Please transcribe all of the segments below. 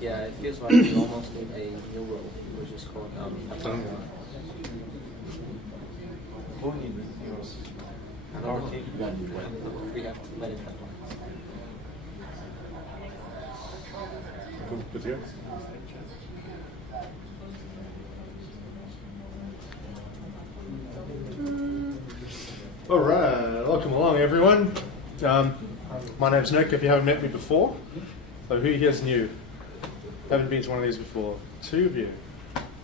Yeah, it feels like we almost need a new role, which is called Who needs yours? our team. We have to let it happen. Cool. Good to go. All right, welcome along, everyone. My name's Nick. If you haven't met me before, so who here's new? Haven't been to one of these before? 2 of you.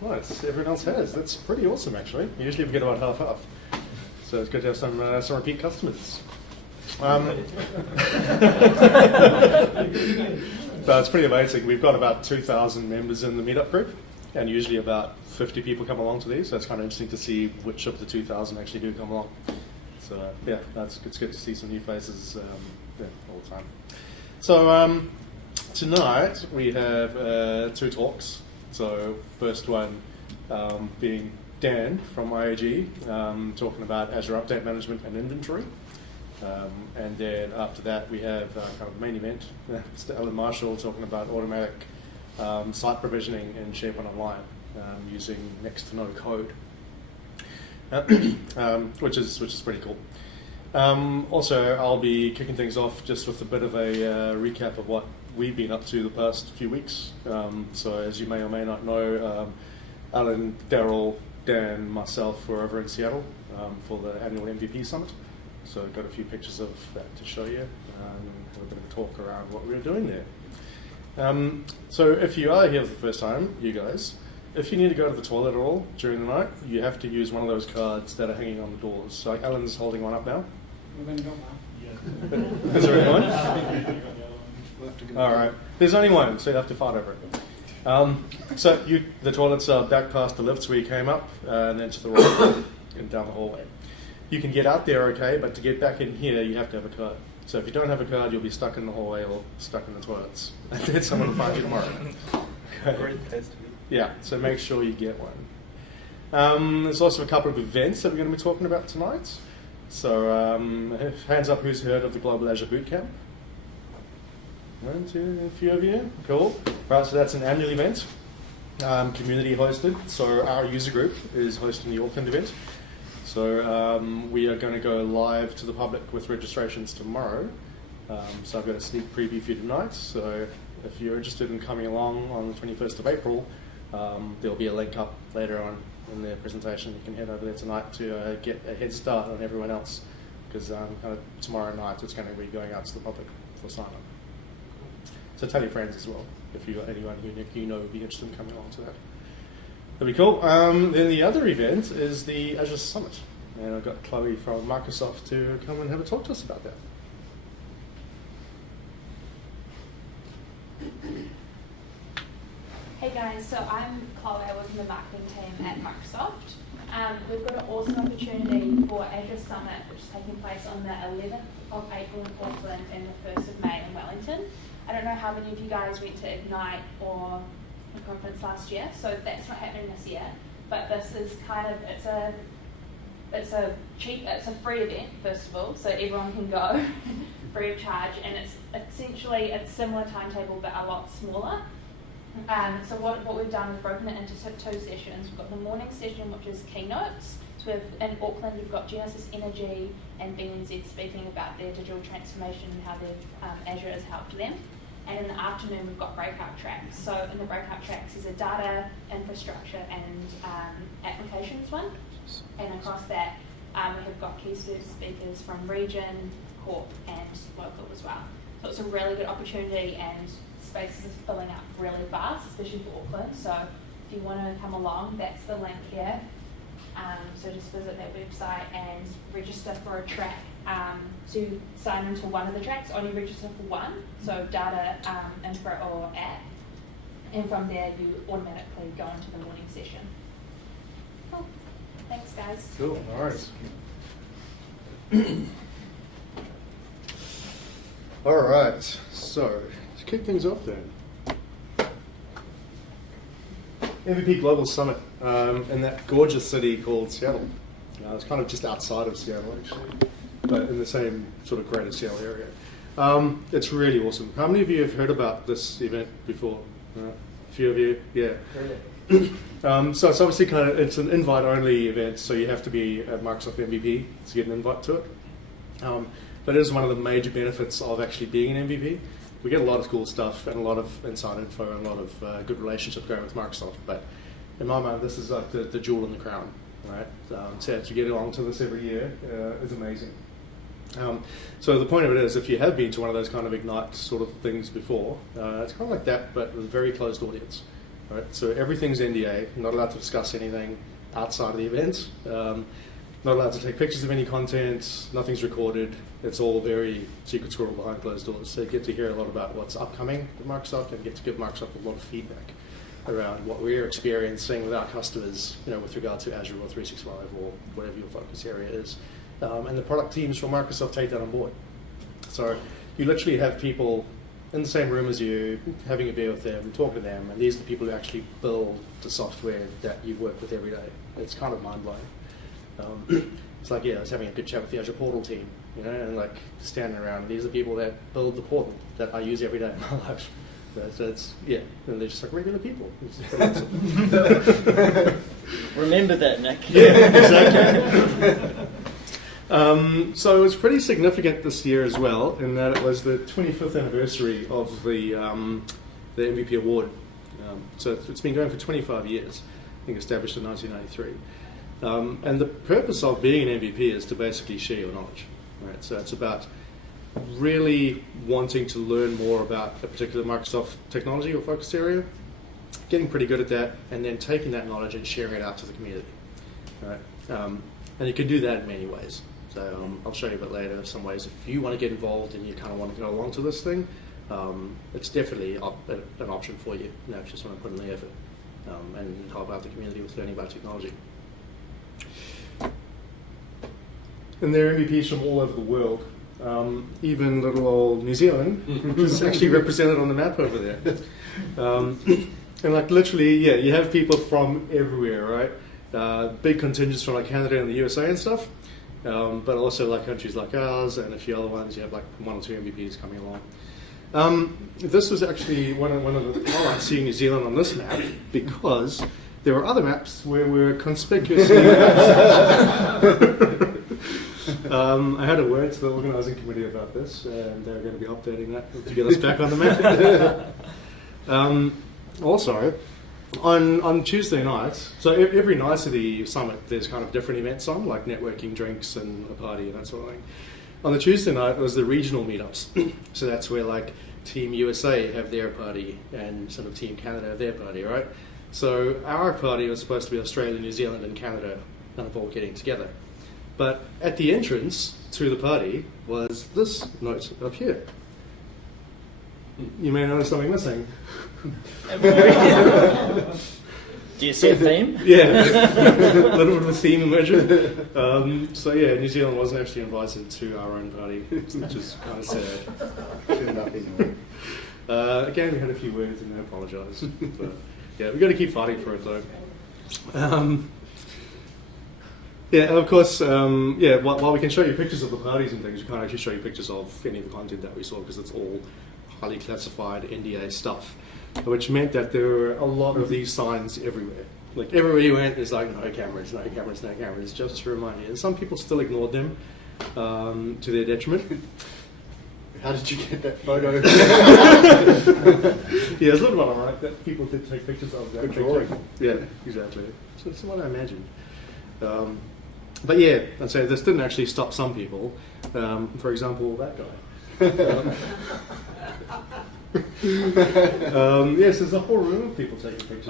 Nice. Everyone else has. That's pretty awesome, actually. Usually we get about half. So it's good to have some repeat customers. But it's pretty amazing. We've got about 2,000 members in the meetup group, and usually about 50 people come along to these. So it's kind of interesting to see which of the 2,000 actually do come along. So yeah, it's good to see some new faces all the time. So tonight we have 2 talks. So first one being Dan from IAG talking about Azure Update Management and Inventory. And then after that we have kind of the main event, Mr. Alan Marshall talking about automatic site provisioning in SharePoint Online using next to no code, which is pretty cool. Also, I'll be kicking things off just with a bit of a recap of what we've been up to the past few weeks. So as you may or may not know, Alan, Daryl, Dan, myself were over in Seattle for the annual MVP Summit. So I've got a few pictures of that to show you and have a bit of a talk around what we were doing there. So if you are here for the first time, you guys, if you need to go to the toilet at all during the night, you have to use one of those cards that are hanging on the doors. So Alan's holding one up now. We're going to go now. Is there anyone? All right. There's only one, so you have to fight over it. So the toilets are back past the lifts where you came up, and then to the right and down the hallway. You can get out there okay, but to get back in here, you have to have a card. So if you don't have a card, you'll be stuck in the hallway or stuck in the toilets. And then someone will find you tomorrow. Okay. Great place to be. Yeah, so make sure you get one. There's also a couple of events that we're going to be talking about tonight. So hands up who's heard of the Global Azure Bootcamp? 1, 2, a few of you. Cool. Right, so that's an annual event, community hosted. So our user group is hosting the Auckland event. So we are going to go live to the public with registrations tomorrow. So I've got a sneak preview for you tonight. So if you're interested in coming along on the 21st of April, there'll be a link up later on in the presentation. You can head over there tonight to get a head start on everyone else, because kind of tomorrow night it's going to be going out to the public for sign up. So tell your friends as well if you anyone who you know would be interested in coming along to that. That'd be cool. Then the other event is the Azure Summit, and I've got Chloe from Microsoft to come and have a talk to us about that. Hey guys, so I'm Chloe, I work in the marketing team at Microsoft. We've got an awesome opportunity for Azure Summit, which is taking place on the 11th of April in Auckland and the 1st of May in Wellington. I don't know how many of you guys went to Ignite or the conference last year, so that's not happening this year. But this is kind of, it's a free event, first of all, so everyone can go free of charge, and it's essentially a similar timetable but a lot smaller. So what we've done is broken it into 2 sessions. We've got the morning session, which is keynotes. So in Auckland, we've got Genesis Energy and BNZ speaking about their digital transformation and how Azure has helped them. And in the afternoon, we've got breakout tracks. So in the breakout tracks is a data, infrastructure, and applications one. And across that, we have got key speakers from region, corp, and local as well. So it's a really good opportunity, and spaces are filling up really fast, especially for Auckland. So if you want to come along, that's the link here. So just visit that website and register for a track. To sign into one of the tracks, only register for one, so data, infra, or app. And from there, you automatically go into the morning session. Cool. Thanks, guys. Cool, all right. All right, so to kick things off then. MVP Global Summit in that gorgeous city called Seattle. It's kind of just outside of Seattle, actually, but in the same sort of greater Seattle area. It's really awesome. How many of you have heard about this event before? A few of you, yeah. So it's obviously it's an invite-only event, so you have to be a Microsoft MVP to get an invite to it. But it is one of the major benefits of actually being an MVP. We get a lot of cool stuff and a lot of inside info and a lot of good relationships going with Microsoft. But in my mind, this is like the jewel in the crown, right? So to get along to this every year is amazing. So the point of it is, if you have been to one of those kind of Ignite sort of things before, it's kind of like that, but with a very closed audience. Right? So everything's NDA, not allowed to discuss anything outside of the event, not allowed to take pictures of any content, nothing's recorded. It's all very secret squirrel behind closed doors. So you get to hear a lot about what's upcoming at Microsoft and get to give Microsoft a lot of feedback around what we're experiencing with our customers, with regard to Azure or 365 or whatever your focus area is. And the product teams from Microsoft take that on board. So you literally have people in the same room as you, having a beer with them, talking to them, and these are the people who actually build the software that you work with every day. It's kind of mind-blowing. It's like, I was having a good chat with the Azure Portal team, and like standing around. These are the people that build the portal that I use every day in my life. So it's, and they're just like regular people. Remember that, Nick. Yeah, exactly. So it was pretty significant this year as well, in that it was the 25th anniversary of the MVP award. So it's been going for 25 years, I think established in 1993. And the purpose of being an MVP is to basically share your knowledge. Right? So it's about really wanting to learn more about a particular Microsoft technology or focus area, getting pretty good at that, and then taking that knowledge and sharing it out to the community. Right? And you can do that in many ways. So I'll show you a bit later some ways. If you want to get involved and you kind of want to go along to this thing, it's definitely an option for you. If you just want to put in the effort and help out the community with learning about technology. And there are MVPs from all over the world. Even little old New Zealand, which is actually represented on the map over there. And like literally, you have people from everywhere, right? Big contingents from like Canada and the USA and stuff, but also like countries like ours and a few other ones. You have like 1 or 2 MVPs coming along. This was actually one of the highlights, seeing New Zealand on this map, because there were other maps where we're conspicuously I had a word to the organising committee about this, and they're going to be updating that to get us back on the map. Also, on Tuesday nights, so every night of the summit, there's kind of different events on, like networking, drinks, and a party, and that sort of thing. On the Tuesday night was the regional meetups. So that's where like Team USA have their party, and sort of Team Canada have their party, right? So our party was supposed to be Australia, New Zealand, and Canada, kind of all getting together. But at the entrance to the party was this note up here. You may notice something missing. Do you see a theme? Yeah, a little bit of a theme emerging. New Zealand wasn't actually invited to our own party, which is kind of sad. Turned up anyway. Again, we had a few words and I apologise. But we've got to keep fighting for it though. And of course, while we can show you pictures of the parties and things, we can't actually show you pictures of any of the content that we saw because it's all highly classified NDA stuff, which meant that there were a lot of these signs everywhere. Like everywhere you went, there's like no cameras, no cameras, no cameras, just to remind you. And some people still ignored them to their detriment. How did you get that photo? It's a little bit ironic that people did take pictures of that. Good drawing. Yeah, exactly. So that's what I imagined. But yeah, I'd say this didn't actually stop some people. For example, that guy. Yes, there's a whole room of people taking pictures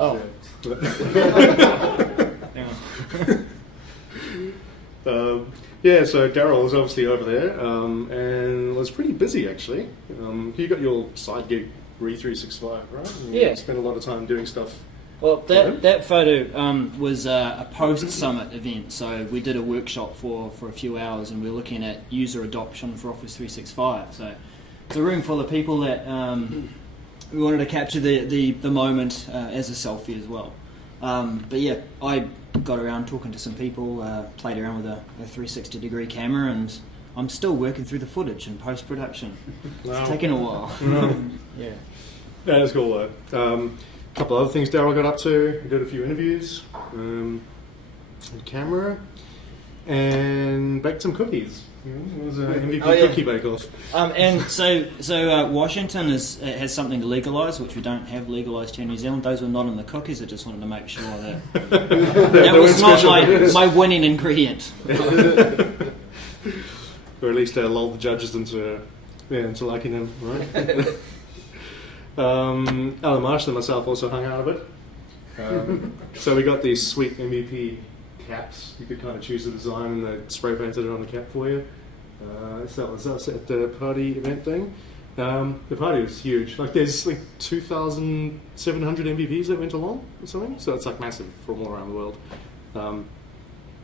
there. So Daryl was obviously over there and was pretty busy actually. You got your side gig, Re365, right? And you spent a lot of time doing stuff. Well, that photo was a post-summit event, so we did a workshop for a few hours and we were looking at user adoption for Office 365. So it's a room full of people that we wanted to capture the moment as a selfie as well. I got around talking to some people, played around with a 360-degree camera, and I'm still working through the footage in post-production. Wow. It's taken a while. Yeah, it's cool though. A couple other things Daryl got up to. He did a few interviews, on camera, and baked some cookies. It was an MVP cookie bake-off. And so Washington has something to legalise, which we don't have legalised here in New Zealand. Those were not in the cookies. I just wanted to make sure that that was not my winning ingredient. Or at least lull the judges into liking them, right? Alan Marshall and myself also hung out a bit. So we got these sweet MVP caps. You could kind of choose the design and they spray painted it on the cap for you. So that was us at the party event thing. The party was huge. Like there's like 2,700 MVPs that went along or something. So it's like massive from all around the world.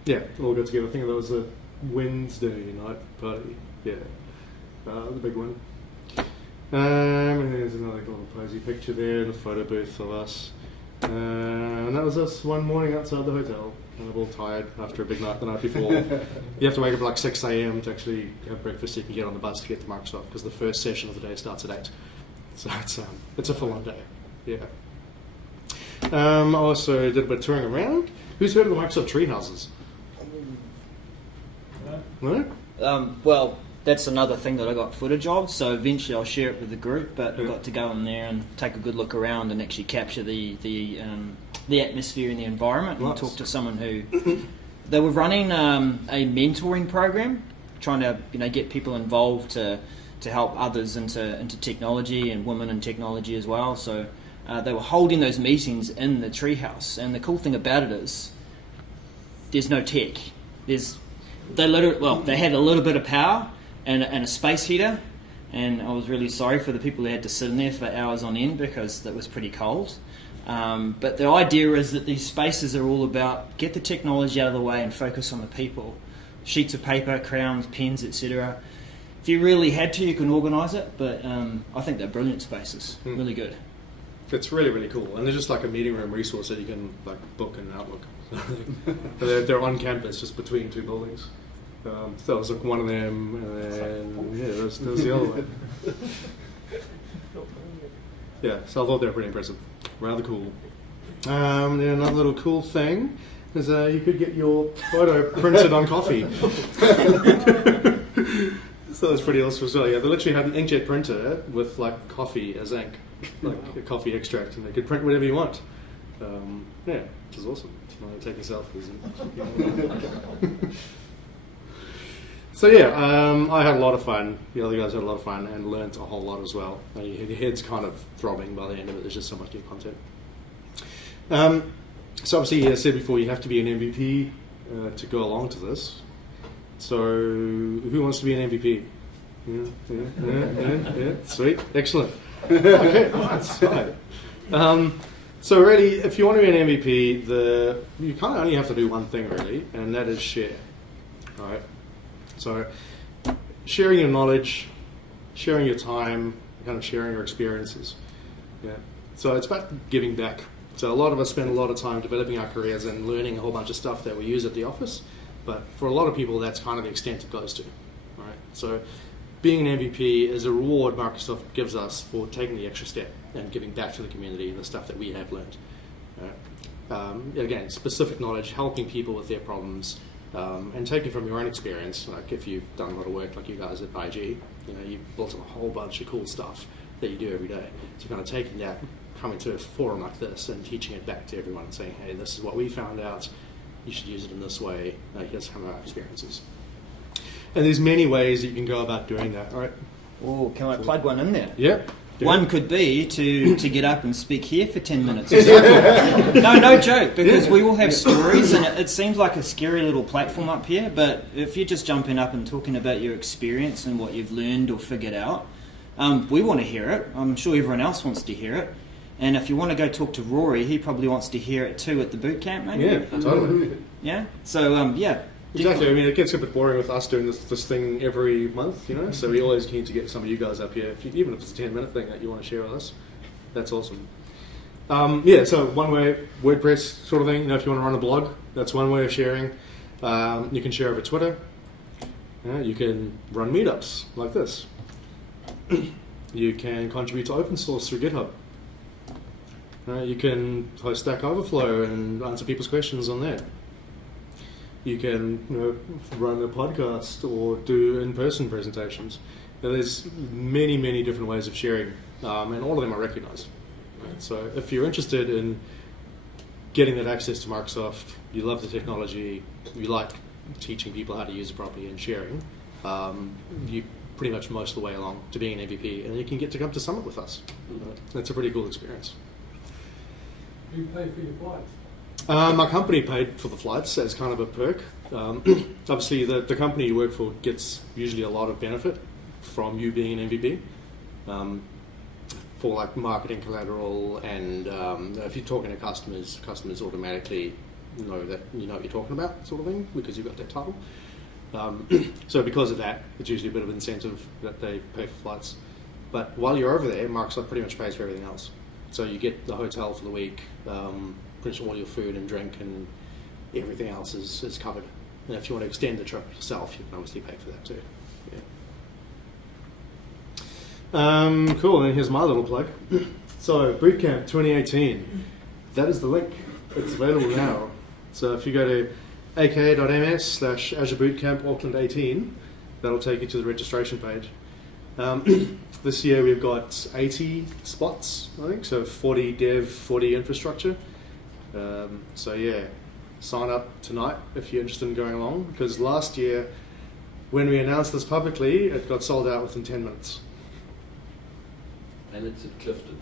Yeah, all got together. I think that was a Wednesday night party. Yeah, the big one. And there's another little posy picture there, the photo booth of us. And that was us one morning outside the hotel. Kind of all tired after a big night the night before. You have to wake up at like 6 a.m. to actually have breakfast so you can get on the bus to get to Microsoft because the first session of the day starts at 8. So it's a full-on day. Yeah. I also did a bit of touring around. Who's heard of the Microsoft tree houses? No? Well, that's another thing that I got footage of, so eventually I'll share it with the group, but I got to go in there and take a good look around and actually capture the atmosphere and the environment and talk to someone who... They were running a mentoring program, trying to get people involved to help others into technology and women in technology as well, so they were holding those meetings in the treehouse, and the cool thing about it is there's no tech. They had a little bit of power and a space heater, and I was really sorry for the people who had to sit in there for hours on end because it was pretty cold. But the idea is that these spaces are all about get the technology out of the way and focus on the people. Sheets of paper, crayons, pens, etc. If you really had to, you can organise it, but I think they're brilliant spaces, really good. It's really, really cool, and they're just like a meeting room resource that you can like book in Outlook. they're on campus, just between two buildings. So that was like one of them, and then there was the other one. Yeah, so I thought they were pretty impressive, rather cool. Then another little cool thing is you could get your photo printed on coffee. So that's pretty awesome as well. Yeah, they literally had an inkjet printer with like coffee as ink, like a coffee extract, and they could print whatever you want. Yeah, which is awesome. Taking selfies. So yeah, I had a lot of fun. The other guys had a lot of fun and learnt a whole lot as well. Your head's kind of throbbing by the end of it. There's just so much new content. So obviously, as I said before, you have to be an MVP to go along to this. So who wants to be an MVP? Yeah. Sweet, excellent. Okay, that's fine. So really, if you want to be an MVP, you kind of only have to do one thing really, and that is share. All right. So sharing your knowledge, sharing your time, kind of sharing your experiences. Yeah. So it's about giving back. So a lot of us spend a lot of time developing our careers and learning a whole bunch of stuff that we use at the office. But for a lot of people, that's kind of the extent it goes to. All right. So being an MVP is a reward Microsoft gives us for taking the extra step and giving back to the community and the stuff that we have learned. Again, specific knowledge, helping people with their problems, and taking from your own experience. Like if you've done a lot of work, like you guys at IG, you've built a whole bunch of cool stuff that you do every day. So kind of taking that, coming to a forum like this, and teaching it back to everyone and saying, "Hey, this is what we found out. You should use it in this way. Here's some of our experiences." And there's many ways that you can go about doing that, right? Oh, can I plug one in there? Yeah. One could be to get up and speak here for 10 minutes. No joke, because we all have stories, and it seems like a scary little platform up here, but if you're just jumping up and talking about your experience and what you've learned or figured out, we want to hear it. I'm sure everyone else wants to hear it. And if you want to go talk to Rory, he probably wants to hear it too at the boot camp, maybe? Yeah, totally. Yeah? So, yeah. Exactly. I mean, it gets a bit boring with us doing this thing every month, So we always need to get some of you guys up here, even if it's a 10-minute thing that you want to share with us. That's awesome. So one way, WordPress sort of thing. If you want to run a blog, that's one way of sharing. You can share over Twitter. You can run meetups like this. You can contribute to open source through GitHub. You can host Stack Overflow and answer people's questions on there. You can run a podcast or do in-person presentations. Now, there's many, many different ways of sharing, and all of them are recognized. Right? So if you're interested in getting that access to Microsoft, you love the technology, you like teaching people how to use it properly and sharing, you pretty much most of the way along to being an MVP, and you can get to come to Summit with us. That's a pretty cool experience. You pay for your flights? My company paid for the flights as kind of a perk. Obviously, the company you work for gets usually a lot of benefit from you being an MVP. For like marketing collateral, and if you're talking to customers automatically know that you know what you're talking about, sort of thing, because you've got that title. So because of that, it's usually a bit of an incentive that they pay for flights. But while you're over there, Microsoft pretty much pays for everything else. So you get the hotel for the week, pretty much all your food and drink, and everything else is covered. And if you want to extend the trip yourself, you can obviously pay for that too. Yeah. Cool, and here's my little plug. So, Bootcamp 2018, that is the link. It's available now. So if you go to aka.ms/Azure Bootcamp Auckland 18, that'll take you to the registration page. This year we've got 80 spots, I think, so 40 dev, 40 infrastructure. So yeah, sign up tonight if you're interested in going along, because last year when we announced this publicly, it got sold out within 10 minutes. And it's at Clifton.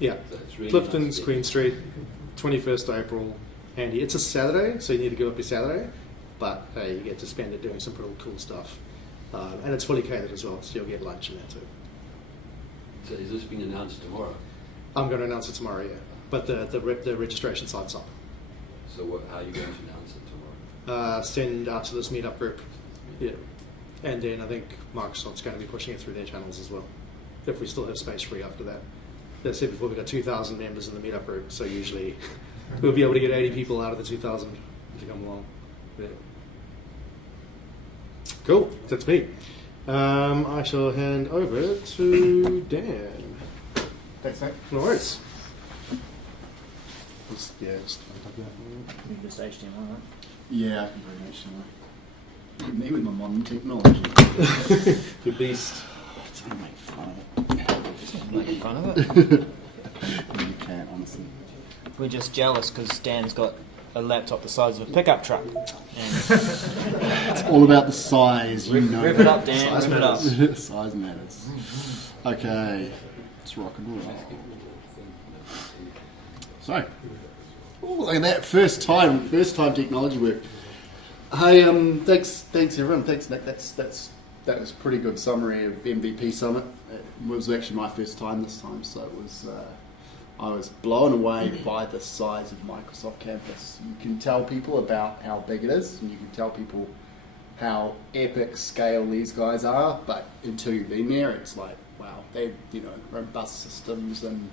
Yeah, So it's really Clifton's nice to Queen get. Street, 21st April, handy. It's a Saturday, so you need to give up your Saturday, but hey, you get to spend it doing some pretty cool stuff. And it's fully catered as well, so you'll get lunch in there too. So is this being announced tomorrow? I'm going to announce it tomorrow, yeah. But the registration site's up. So how are you going to announce it tomorrow? Send out to this meetup group. Yeah. And then I think Microsoft's going to be pushing it through their channels as well, if we still have space free after that. As I said before, we've got 2,000 members in the meetup group, so usually we'll be able to get 80 people out of the 2,000 to come along. Yeah. Cool, that's me. I shall hand over to Dan. Thanks, Nick. No worries. Just Just HTML, right? Yeah, I can very much know. Me with my modern technology. Good beast. Don't make fun of it. Making fun of it. You can't, honestly. We're just jealous because Dan's got a laptop the size of a pickup truck. And It's all about the size, you know. rev it up, Dan. Size Rev it up. matters. Size matters. Okay, let's rock and roll. So, oh, look at that, first time technology work. Hey, thanks everyone. Thanks, Nick. That was a pretty good summary of MVP Summit. It was actually my first time this time, so it was. I was blown away by the size of Microsoft campus. You can tell people about how big it is, and you can tell people how epic scale these guys are. But until you've been there, it's like, wow, they robust systems, and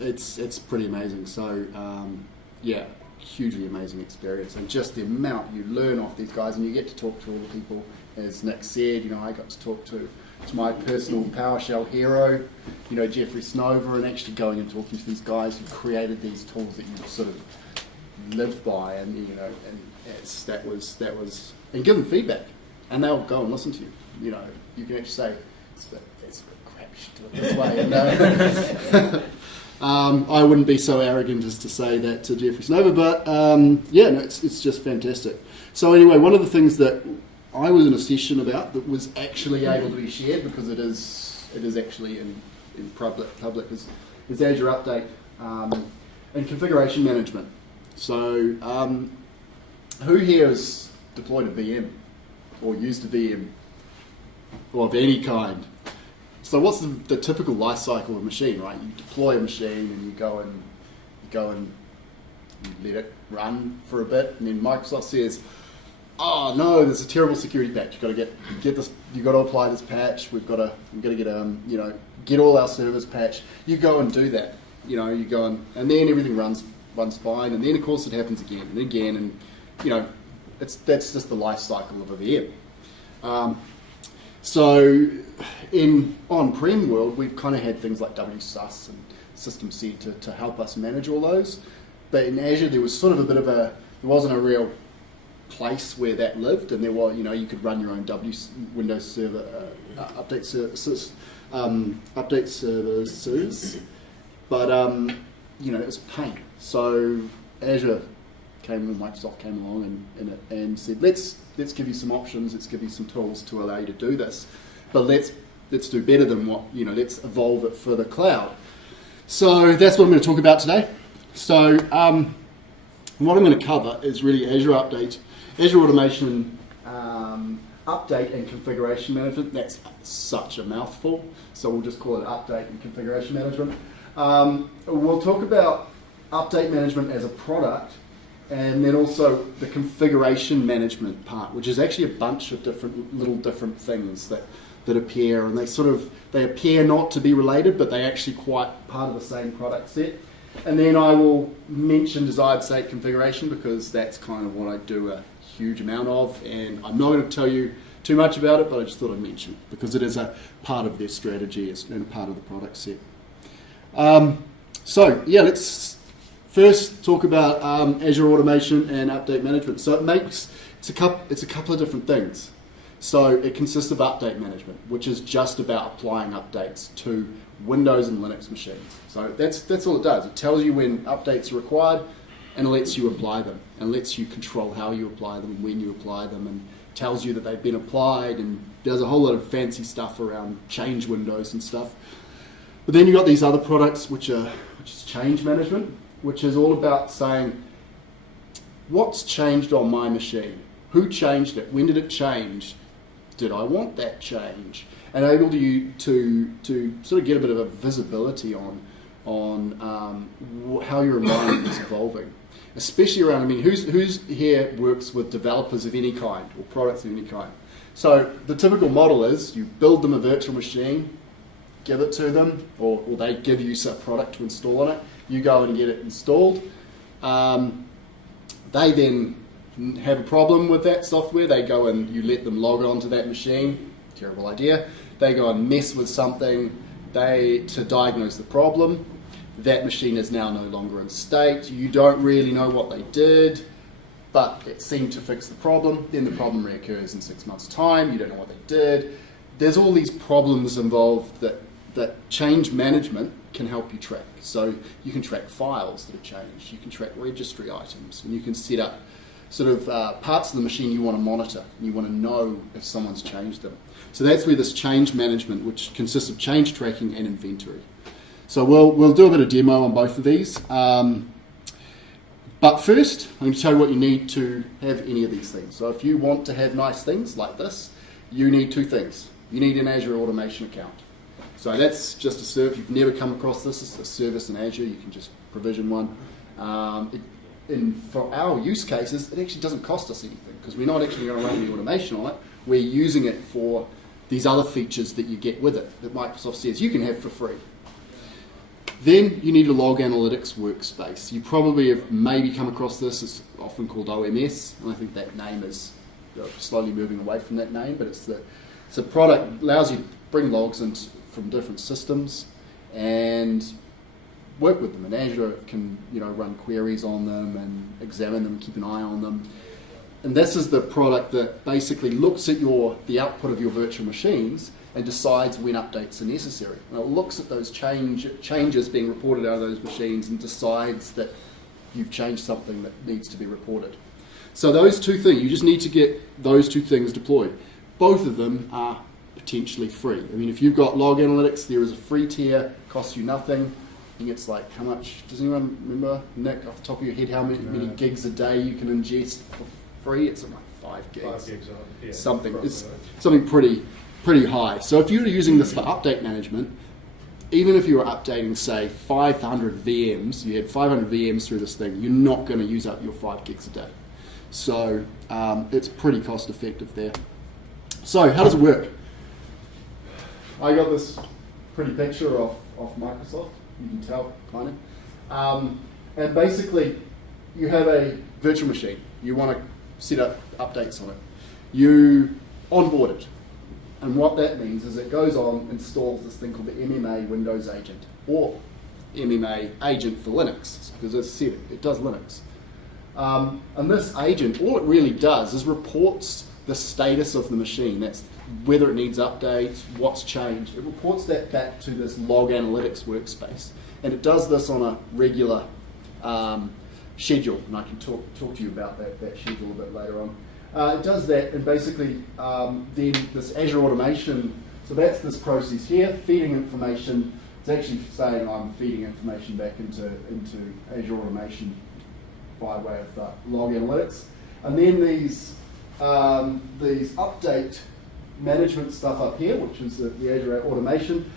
it's pretty amazing. So yeah, hugely amazing experience, and just the amount you learn off these guys, and you get to talk to all the people. As Nick said, I got to talk to my personal PowerShell hero, Jeffrey Snover, and actually going and talking to these guys who created these tools that you sort of lived by, and that was, and give them feedback, and they'll go and listen to you. You can actually say, it's a bit crap, you should do it this way. And I wouldn't be so arrogant as to say that to Jeffrey Snover, but it's just fantastic. So anyway, one of the things that I was in a session about that was actually able to be shared, because it is actually in public is Azure Update and configuration management. So who here has deployed a VM or used a VM or of any kind? So what's the typical life cycle of a machine, right? You deploy a machine and you go and you let it run for a bit, and then Microsoft says, oh no, there's a terrible security patch. You've got to get this. You've got to apply this patch. We've got to get all our servers patched. You go and do that. You go and then everything runs fine. And then of course it happens again and again. And that's just the life cycle of a VM. So in on-prem world, we've kind of had things like WSUS and system C to help us manage all those. But in Azure, there was sort of a bit of there wasn't a real place where that lived, and there was, you could run your own Windows Server update services, but it was a pain. So Azure Microsoft came along and said, let's give you some options, let's give you some tools to allow you to do this, but let's do better than let's evolve it for the cloud. So that's what I'm going to talk about today. So what I'm going to cover is really Azure Automation update and configuration management. That's such a mouthful, so we'll just call it update and configuration management. We'll talk about update management as a product, and then also the configuration management part, which is actually a bunch of different things that appear, and they appear not to be related, but they actually quite part of the same product set. And then I will mention desired state configuration, because that's kind of what I do a huge amount of, and I'm not going to tell you too much about it, but I just thought I'd mention it because it is a part of their strategy and a part of the product set. Let's first talk about Azure Automation and Update Management. So it's a couple of different things. So it consists of update management, which is just about applying updates to Windows and Linux machines. So that's all it does. It tells you when updates are required, and it lets you apply them, and lets you control how you apply them and when you apply them, and tells you that they've been applied, and does a whole lot of fancy stuff around change windows and stuff. But then you've got these other products, which is change management, which is all about saying, what's changed on my machine? Who changed it? When did it change? Did I want that change? And able to sort of get a bit of a visibility on how your environment is evolving, especially around. Who's here works with developers of any kind or products of any kind? So the typical model is you build them a virtual machine, give it to them, or they give you a product to install on it. You go and get it installed. They then have a problem with that software. They go and you let them log on to that machine. Terrible idea. They go and mess with something to diagnose the problem. That machine is now no longer in state. You don't really know what they did, but it seemed to fix the problem. Then the problem reoccurs in 6 months' time. You don't know what they did. There's all these problems involved that change management can help you track. So you can track files that have changed. You can track registry items, and you can set up sort of parts of the machine you want to monitor, and you want to know if someone's changed them. So that's where this change management, which consists of change tracking and inventory. So we'll do a bit of demo on both of these. But first, I'm going to tell you what you need to have any of these things. So if you want to have nice things like this, you need two things. You need an Azure Automation account. So that's just a service. If you've never come across this, it's a service in Azure. You can just provision one. For our use cases, it actually doesn't cost us anything because we're not actually going to run any automation on it. We're using it for these other features that you get with it that Microsoft says you can have for free. Then you need a log analytics workspace. You probably have maybe come across this. It's often called OMS, and I think that name is slowly moving away from that name, but it's a product that allows you to bring logs in from different systems and work with them. And Azure can run queries on them and examine them, keep an eye on them. And this is the product that basically looks at the output of your virtual machines and decides when updates are necessary. And it looks at those changes being reported out of those machines and decides that you've changed something that needs to be reported. So those two things, you just need to get those two things deployed. Both of them are potentially free. If you've got log analytics, there is a free tier, costs you nothing. I think it's like, how much, does anyone remember, Nick, off the top of your head, how many gigs a day you can ingest for free? It's something like 5 gigs. 5 gigs, yeah. Something. It's something pretty high. So if you're using this for update management, even if you were updating, say, 500 VMs, you had 500 VMs through this thing, you're not going to use up your 5 gigs a day. So it's pretty cost effective there. So how does it work? I got this pretty picture of Microsoft. You can tell, kind of. And basically, you have a virtual machine. You want to set up updates on it. You onboard it. And what that means is it goes on, installs this thing called the MMA Windows Agent. Or MMA agent for Linux, because as I said, it does Linux. And this agent, all it really does is reports the status of the machine. That's whether it needs updates, what's changed. It reports that back to this log analytics workspace. And it does this on a regular schedule, and I can talk to you about that schedule a bit later on. It does that, and basically then this Azure automation, so that's this process here, feeding information. It's actually saying I'm feeding information back into Azure automation by way of the log analytics. And then these update management stuff up here, which is the Azure automation,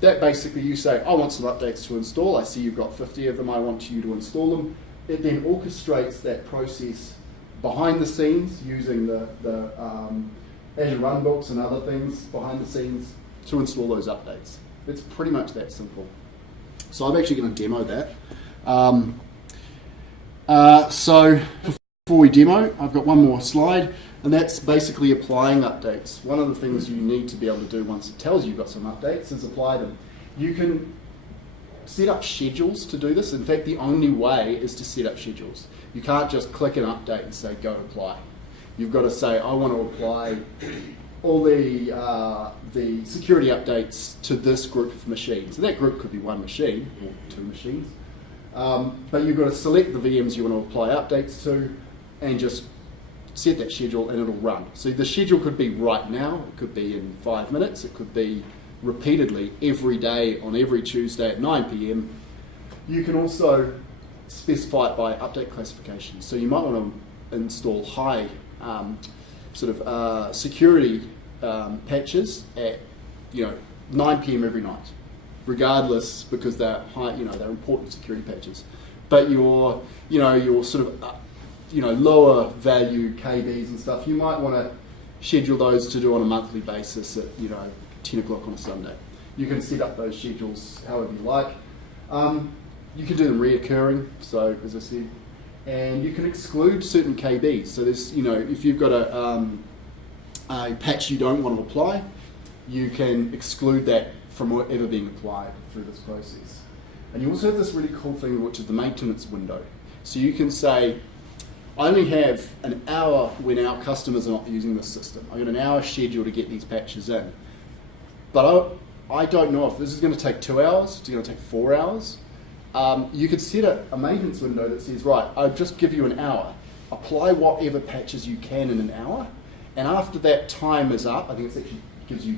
that basically you say, I want some updates to install. I see you've got 50 of them. I want you to install them. It then orchestrates that process behind the scenes using the Azure runbooks and other things behind the scenes to install those updates. It's pretty much that simple. So I'm actually going to demo that. So before we demo, I've got one more slide, and that's basically applying updates. One of the things you need to be able to do once it tells you you've got some updates is apply them. You can set up schedules to do this. In fact, the only way is to set up schedules. You can't just click an update and say, go apply. You've got to say, I want to apply all the security updates to this group of machines. And that group could be one machine or two machines. But you've got to select the VMs you want to apply updates to and just set that schedule and it'll run. So the schedule could be right now, it could be in 5 minutes, it could be repeatedly every day on every Tuesday at 9 p.m. You can also specify it by update classification. So you might want to install high security patches at 9 p.m. every night, regardless, because they're high, they're important security patches. But your sort of lower value KBs and stuff, you might want to schedule those to do on a monthly basis at 10 o'clock on a Sunday. You can set up those schedules however you like. You can do them reoccurring, so as I said, and you can exclude certain KBs. So there's, if you've got a patch you don't want to apply, you can exclude that from ever being applied through this process. And you also have this really cool thing, which is the maintenance window. So you can say, I only have an hour when our customers are not using this system. I've got an hour schedule to get these patches in. But I don't know if this is going to take 2 hours, it's going to take 4 hours. You could set a maintenance window that says, right, I'll just give you an hour. Apply whatever patches you can in an hour. And after that time is up, I think it actually gives you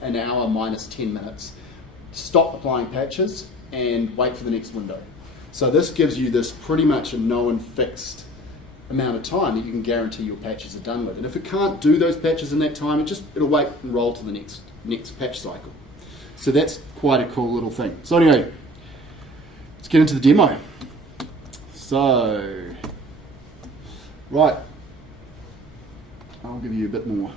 an hour minus 10 minutes. Stop applying patches and wait for the next window. So this gives you this pretty much a known fixed amount of time that you can guarantee your patches are done with. And if it can't do those patches in that time, it'll wait and roll to the next patch cycle. So that's quite a cool little thing. So anyway, let's get into the demo. So, right, I'll give you a bit more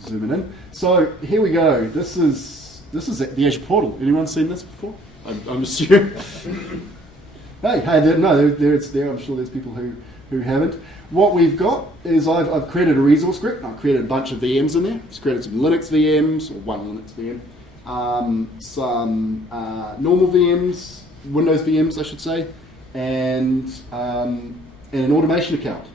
zooming in. So here we go. This is the Azure portal. Anyone seen this before? I'm assuming. Hey, it's there. I'm sure there's people who haven't. What we've got is I've created a resource script. I've created a bunch of VMs in there. Just created some Linux VMs, or one Linux VM, some normal VMs, Windows VMs, I should say, and an automation account.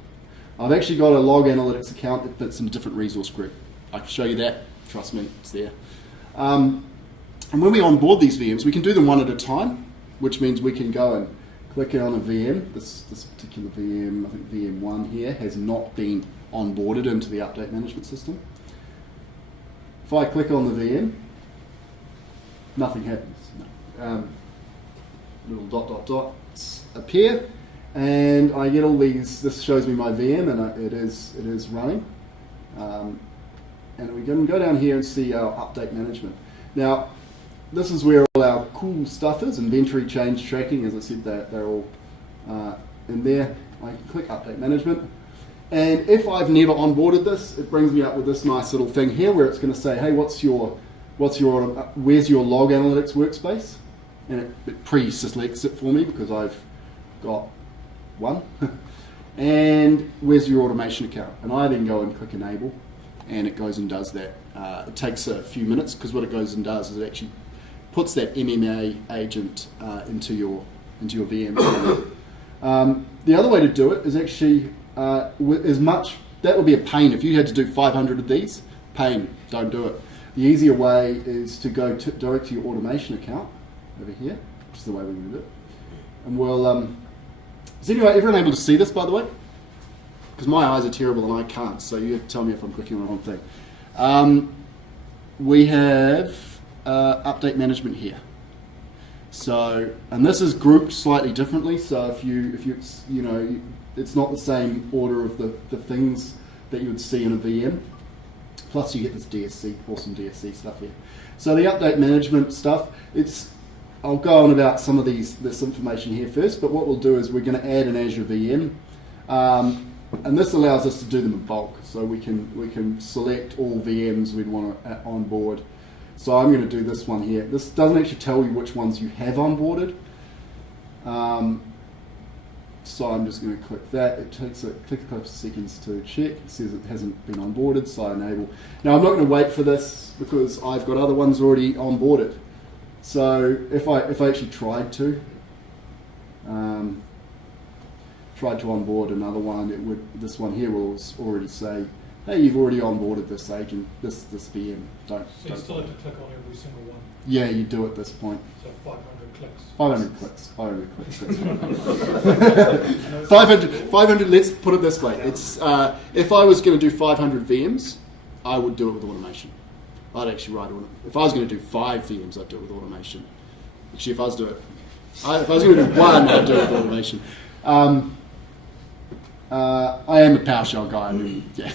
I've actually got a log analytics account that fits in a different resource group. I can show you that. Trust me, it's there. And when we onboard these VMs, we can do them one at a time, which means we can go and click on a VM. This particular VM, I think VM1 here, has not been onboarded into the update management system. If I click on the VM, nothing happens. Little dots appear, and I get all these. This shows me my VM, and it is running. And we can go down here and see our update management. Now, this is where all our cool stuff is. Inventory change tracking, as I said, they're all in there. I can click update management. And if I've never onboarded this, it brings me up with this nice little thing here where it's going to say, hey, where's your log analytics workspace? And it pre-selects it for me because I've got one. And where's your automation account? And I then go and click enable, and it goes and does that. It takes a few minutes because what it goes and does is it actually puts that MMA agent into your VM. The other way to do it is actually that would be a pain. If you had to do 500 of these, pain, don't do it. The easier way is to go direct to your automation account over here, which is the way we're going to do it. And we'll, is everyone able to see this, by the way? Because my eyes are terrible and I can't, so you have to tell me if I'm clicking on the wrong thing. We have update management here. So, and this is grouped slightly differently. So if you it's not the same order of the things that you would see in a VM. Plus you get this DSC, awesome DSC stuff here. So the update management stuff, I'll go on about some of this information here first, but what we'll do is we're going to add an Azure VM. And this allows us to do them in bulk. So we can select all VMs we'd want to onboard. So I'm going to do this one here. This doesn't actually tell you which ones you have onboarded. So I'm just going to click that. It takes a couple of seconds to check. It says it hasn't been onboarded, so I enable. Now I'm not going to wait for this because I've got other ones already onboarded. So if I actually tried to onboard another one, this one here will already say, hey, you've already onboarded this agent, this VM. So you still have to click on every single one. Yeah, you do at this point. So 500 clicks. 500 clicks. 500. Let's put it this way. It's if I was going to do 500 VMs, I would do it with automation. I'd actually write it. If I was going to do 5 VMs, I'd do it with automation. Actually, if I was going to do one, I'd do it with automation. I am a PowerShell guy. I mean, yeah,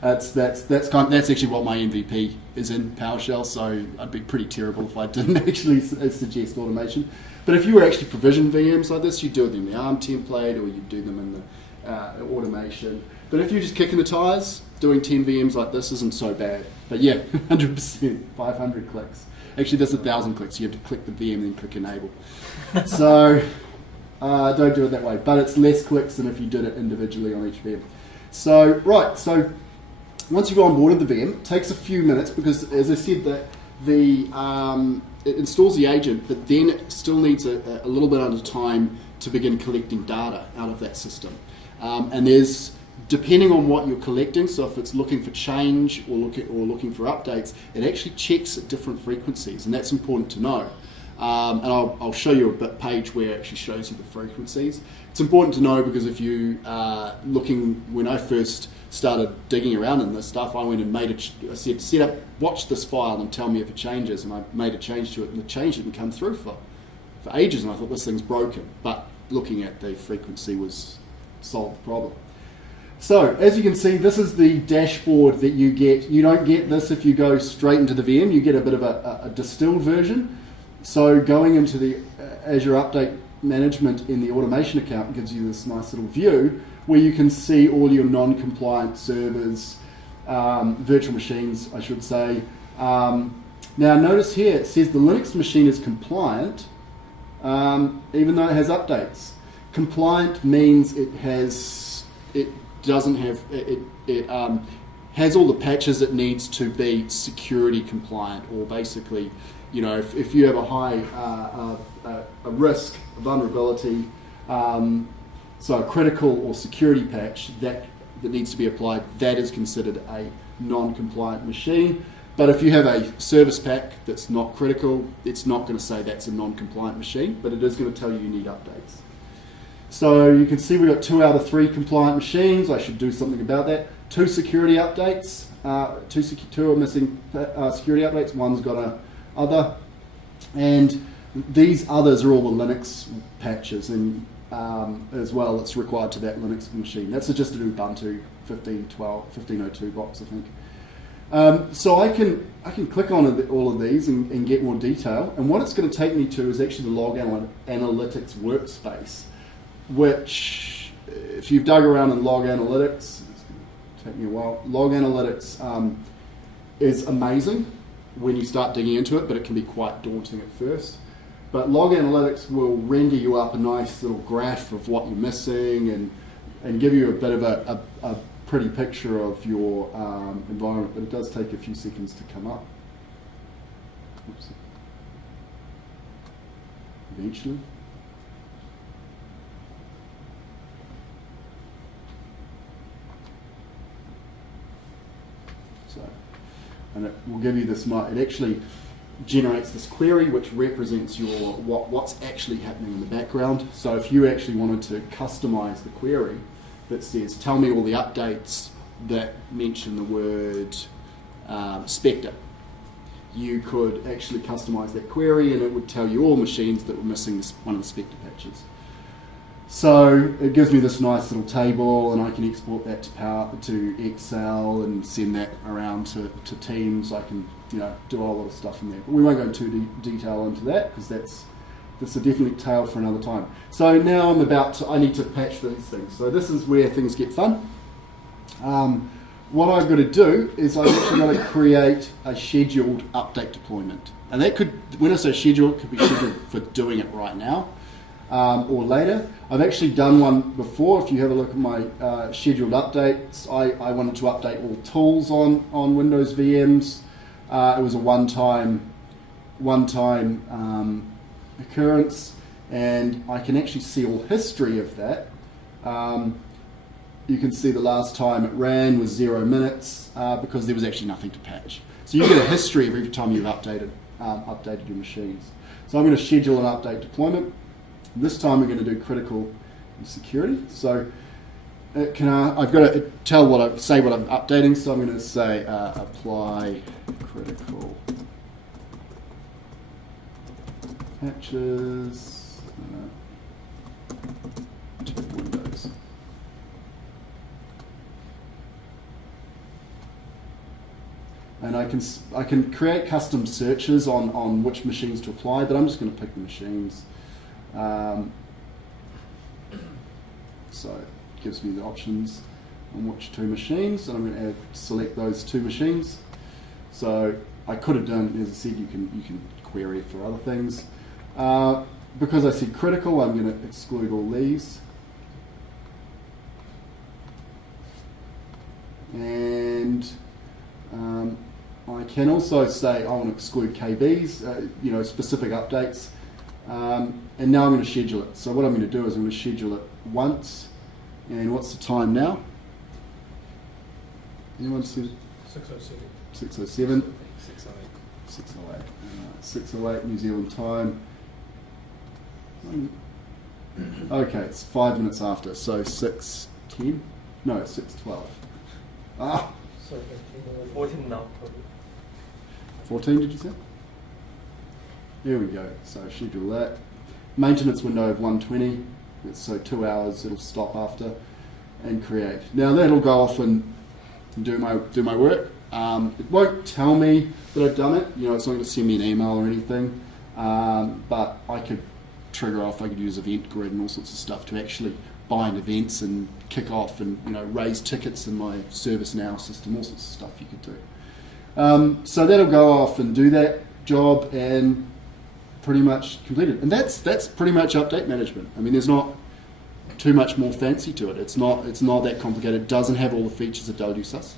that's actually what my MVP is in PowerShell. So I'd be pretty terrible if I didn't actually suggest automation. But if you were actually provision VMs like this, you do it in the ARM template, or you do them in the automation. But if you're just kicking the tires, doing 10 VMs like this isn't so bad. But yeah, 100%, 500 clicks. Actually, there's 1,000 clicks. You have to click the VM and then click enable. So. Don't do it that way, but it's less clicks than if you did it individually on each VM. So, so once you've onboarded the VM, it takes a few minutes because, as I said, it installs the agent, but then it still needs a little bit of time to begin collecting data out of that system. And there's, depending on what you're collecting, so if it's looking for change or looking for updates, it actually checks at different frequencies, and that's important to know. And I'll show you a page where it actually shows you the frequencies. It's important to know because if you when I first started digging around in this stuff, I went and I said, watch this file and tell me if it changes, and I made a change to it, and the change didn't come through for ages, and I thought this thing's broken. But looking at the frequency solved the problem. So as you can see, this is the dashboard that you get. You don't get this if you go straight into the VM. You get a bit of a distilled version. So going into the Azure Update Management in the automation account gives you this nice little view where you can see all your non-compliant servers, virtual machines, I should say. Now notice here it says the Linux machine is compliant, even though it has updates. Compliant means it has all the patches it needs to be security compliant, or basically, you know, if you have a high a risk, a vulnerability, so a critical or security patch that needs to be applied, that is considered a non-compliant machine. But if you have a service pack that's not critical, it's not going to say that's a non-compliant machine, but it is going to tell you need updates. So you can see we've got 2 out of 3 compliant machines. I should do something about that. 2 security updates. 2 are missing security updates. One's got a other, and these others are all the Linux patches, and as well it's required to that Linux machine. That's just an Ubuntu 1502 box, I think. So I can click on all of these and get more detail, and what it's going to take me to is actually the Log Analytics workspace, which, if you've dug around in Log Analytics, it's going to take me a while. Log Analytics is amazing when you start digging into it, but it can be quite daunting at first. But Log Analytics will render you up a nice little graph of what you're missing and give you a bit of a pretty picture of your environment, but it does take a few seconds to come up. Oops. eventually. So, and it will give you this, it actually generates this query which represents your what's actually happening in the background. So if you actually wanted to customize the query that says, tell me all the updates that mention the word Spectre, you could actually customize that query and it would tell you all machines that were missing one of the Spectre patches. So it gives me this nice little table, and I can export that to Excel and send that around to Teams. I can do a whole lot of stuff in there, but we won't go into detail into that because that's a definitely tale for another time. So now I need to patch these things. So this is where things get fun. What I've got to do is I've actually got to create a scheduled update deployment, and that could, when I say scheduled, it could be scheduled for doing it right now. Or later. I've actually done one before. If you have a look at my scheduled updates, I wanted to update all tools on Windows VMs. It was a one-time occurrence, and I can actually see all history of that. You can see the last time it ran was 0 minutes because there was actually nothing to patch. So you get a history of every time you've updated your machines. So I'm going to schedule an update deployment. This time we're going to do critical security. So I've got to say what I'm updating. So I'm going to say apply critical patches to Windows. And I can create custom searches on which machines to apply, but I'm just going to pick the machines. So it gives me the options on which 2 machines, and I'm going to select those 2 machines. So I could have done, as I said, you can query it for other things. Because I said critical, I'm going to exclude all these. And I can also say I want to exclude KBs, specific updates. And now I'm going to schedule it. So what I'm going to do is I'm going to schedule it once. And what's the time now? Anyone see? 6:07. 6:07. 6:08. 6:08 New Zealand time. Okay, it's 5 minutes after. So 6:10. No, it's 6:12. Ah. 14 now. 14, did you say? There we go. So schedule that. Maintenance window of 120. So 2 hours. It'll stop after, and create. Now that'll go off and do my work. It won't tell me that I've done it. It's not going to send me an email or anything. But I could trigger off. I could use Event Grid and all sorts of stuff to actually bind events and kick off and raise tickets in my ServiceNow system. All sorts of stuff you could do. So that'll go off and do that job and pretty much completed. And that's pretty much update management. I mean, there's not too much more fancy to it. It's not that complicated. It doesn't have all the features of WSUS.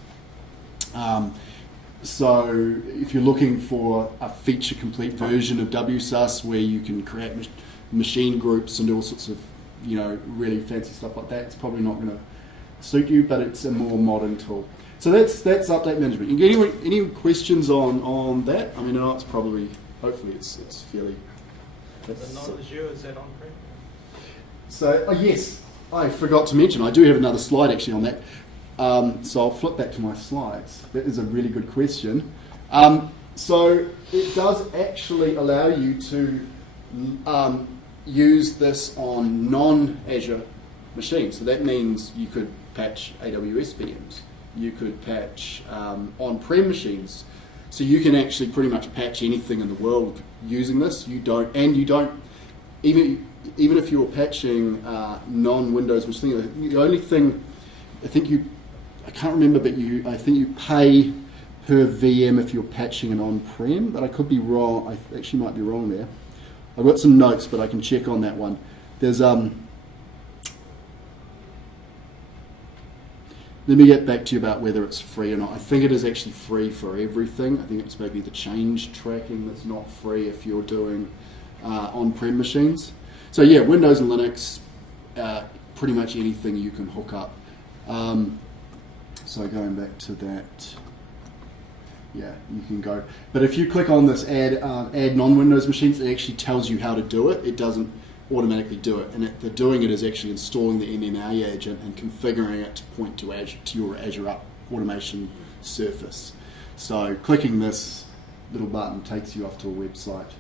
So if you're looking for a feature complete version of WSUS where you can create machine groups and do all sorts of really fancy stuff like that, it's probably not going to suit you, but it's a more modern tool. So that's update management. Any questions on that? I mean, I know it's probably, hopefully it's fairly... The non-Azure, is that on-prem? So, yes, I forgot to mention, I do have another slide actually on that. So I'll flip back to my slides. That is a really good question. So it does actually allow you to use this on non-Azure machines. So that means you could patch AWS VMs. You could patch on-prem machines. So you can actually pretty much patch anything in the world using this. Even if you were patching non-Windows machines, the only thing I can't remember, but I think you pay per VM if you're patching an on-prem, but I could be wrong. I actually might be wrong there. I've got some notes, but I can check on that one. There's let me get back to you about whether it's free or not. I think it is actually free for everything. I think it's maybe the change tracking that's not free if you're doing on-prem machines. So yeah, Windows and Linux, pretty much anything you can hook up. So going back to that, yeah, you can go. But if you click on this add non-Windows machines, it actually tells you how to do it. It doesn't automatically do it, and the doing it is actually installing the MMA agent and configuring it to point to Azure, to your Azure automation surface. So clicking this little button takes you off to a website,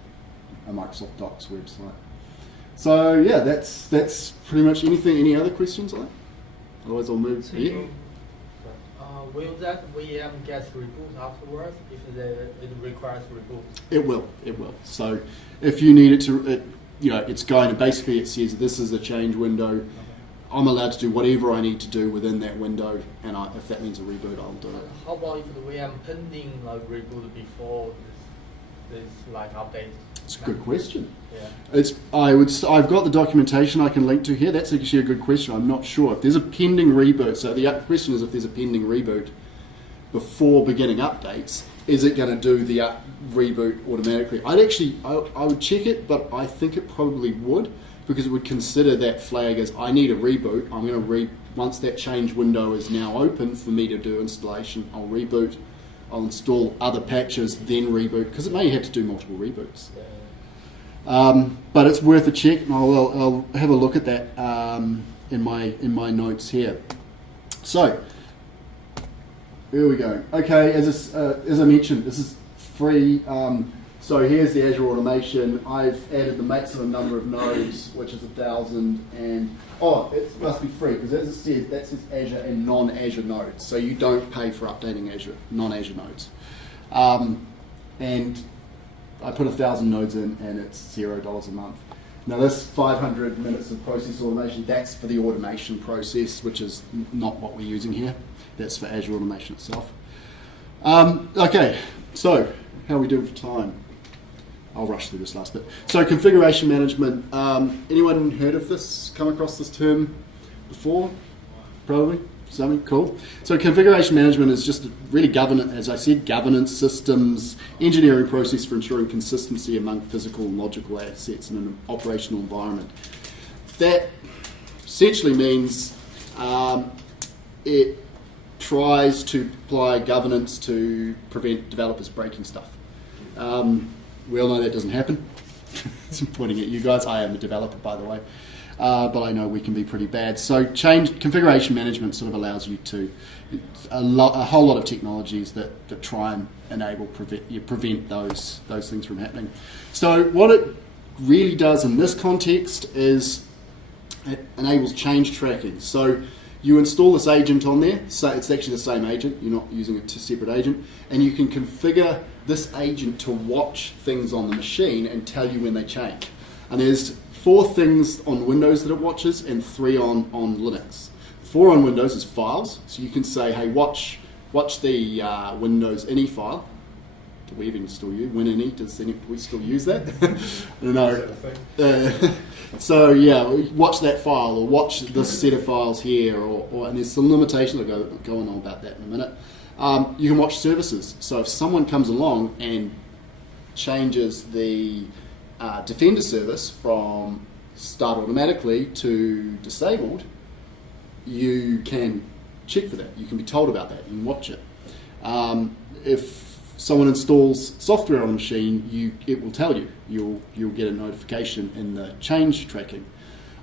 a Microsoft Docs website. So yeah, that's pretty much anything. Any other questions on that? Otherwise, I'll move. So Yeah. will that VM get reboot afterwards if it requires reboot? It will. It will. So if you need it to, it's going to basically, it says this is a change window. I'm allowed to do whatever I need to do within that window, and if that means a reboot, I'll do it. How about if the VM pending reboot before this update? It's a good question. Yeah. I've got the documentation I can link to here. That's actually a good question. I'm not sure if there's a pending reboot. So the question is, if there's a pending reboot before beginning updates, is it going to do the reboot automatically? I would check it, but I think it probably would, because it would consider that flag as I need a reboot. I'm going to once that change window is now open for me to do installation, I'll reboot. I'll install other patches, then reboot, because it may have to do multiple reboots. But it's worth a check, and I'll have a look at that in my notes here. So here we go. Okay, as I mentioned, this is free. So here's the Azure automation. I've added the maximum number of nodes, which is 1,000, and it must be free, because as it says, that says Azure and non-Azure nodes. So you don't pay for updating Azure non-Azure nodes. And I put 1,000 nodes in, and it's $0 a month. Now this 500 minutes of process automation, that's for the automation process, which is not what we're using here. That's for Azure automation itself. Okay, so how are we doing for time? I'll rush through this last bit. So configuration management. Anyone heard of this? Come across this term before? Probably. Something cool. So configuration management is just really as I said, governance systems, engineering process for ensuring consistency among physical and logical assets in an operational environment. That essentially means it tries to apply governance to prevent developers breaking stuff. We all know that doesn't happen. I'm pointing at you guys. I am a developer, by the way. But I know we can be pretty bad. So configuration management sort of allows you to, a whole lot of technologies that try and prevent those things from happening. So what it really does in this context is it enables change tracking. So you install this agent on there, so it's actually the same agent, you're not using a separate agent, and you can configure this agent to watch things on the machine and tell you when they change. And there's 4 things on Windows that it watches and 3 on Linux. 4 on Windows is files, so you can say, hey, watch the Windows ini file. Do we even still use WinIni? Do we still use that? I don't know. So yeah, watch that file, or watch this set of files here, and there's some limitations. I'll go on about that in a minute. You can watch services. So if someone comes along and changes the Defender service from start automatically to disabled, you can check for that. You can be told about that. You can watch it. If someone installs software on a machine, it will tell you. You'll get a notification in the change tracking.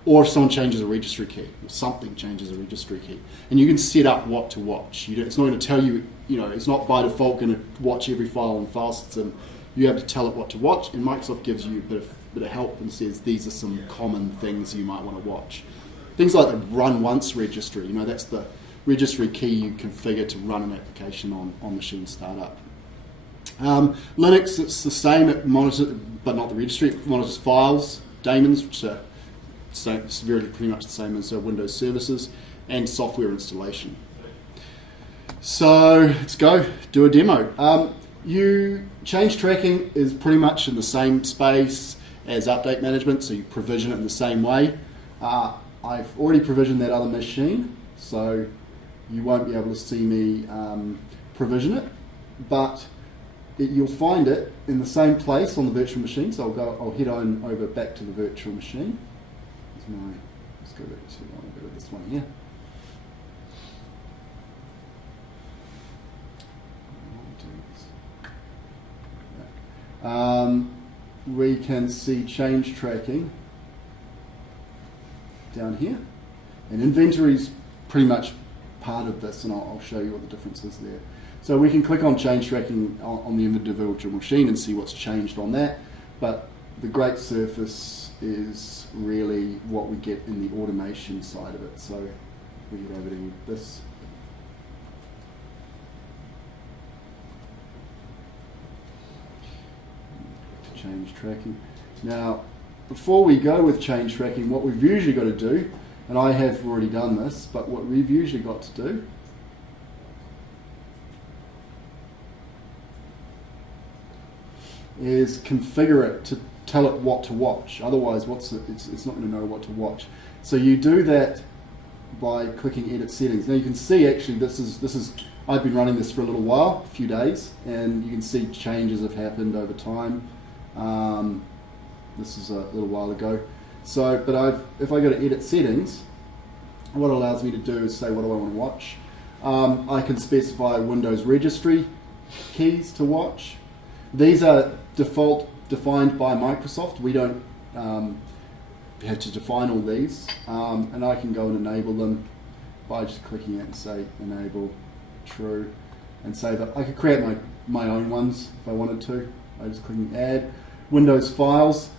Or if someone changes a registry key, or something changes a registry key, and you can set up what to watch. It's not going to tell you. It's not by default going to watch every file in the file system. You have to tell it what to watch, and Microsoft gives you a bit of help and says these are some common things you might want to watch. Things like the run once registry. That's the registry key you configure to run an application on machine startup. Linux, it's the same. It monitors, but not the registry. It monitors files, daemons, which are pretty much the same as Windows services, and software installation. So let's go do a demo. Change tracking is pretty much in the same space as update management, so you provision it in the same way. I've already provisioned that other machine, so you won't be able to see me provision it, but you'll find it in the same place on the virtual machine. So I'll head on over back to the virtual machine. Let's go back to this one here. We can see change tracking down here, and inventory is pretty much part of this, and I'll show you what the difference is there. So we can click on change tracking on the individual machine and see what's changed on that, but the great surface is really what we get in the automation side of it. So we get over to this. Change tracking. Now, before we go with change tracking, what we've usually got to do, and I have already done this, but what we've usually got to do is configure it to tell it what to watch. Otherwise, it's not going to know what to watch. So you do that by clicking Edit Settings. Now you can see actually this is I've been running this for a little while, a few days, and you can see changes have happened over time. This is a little while ago. So, but if I go to Edit Settings, what it allows me to do is say what do I want to watch. I can specify Windows registry keys to watch. These are defined by Microsoft. We don't have to define all these, and I can go and enable them by just clicking it and say enable true, and say that I could create my own ones if I wanted to. I just click add Windows files,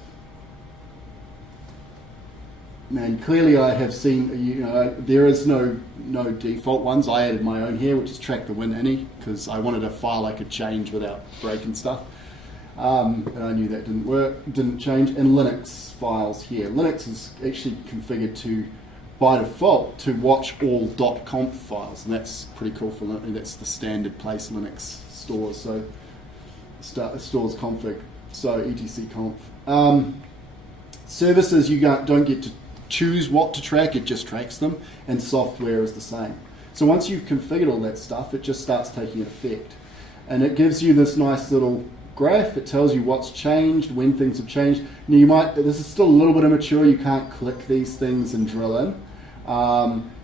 and clearly I have seen there is no default ones. I added my own here, which is track the win-any, because I wanted a file I could change without breaking stuff. And I knew that didn't change. And Linux files here. Linux is actually configured to, by default, to watch all .conf files, and that's pretty cool for Linux. That's the standard place Linux stores. So stores config. So etc conf. Services you don't get to choose what to track. It just tracks them, and software is the same. So once you've configured all that stuff, it just starts taking effect, and it gives you this nice little graph. It tells you what's changed, when things have changed. Now this is still a little bit immature. You can't click these things and drill in.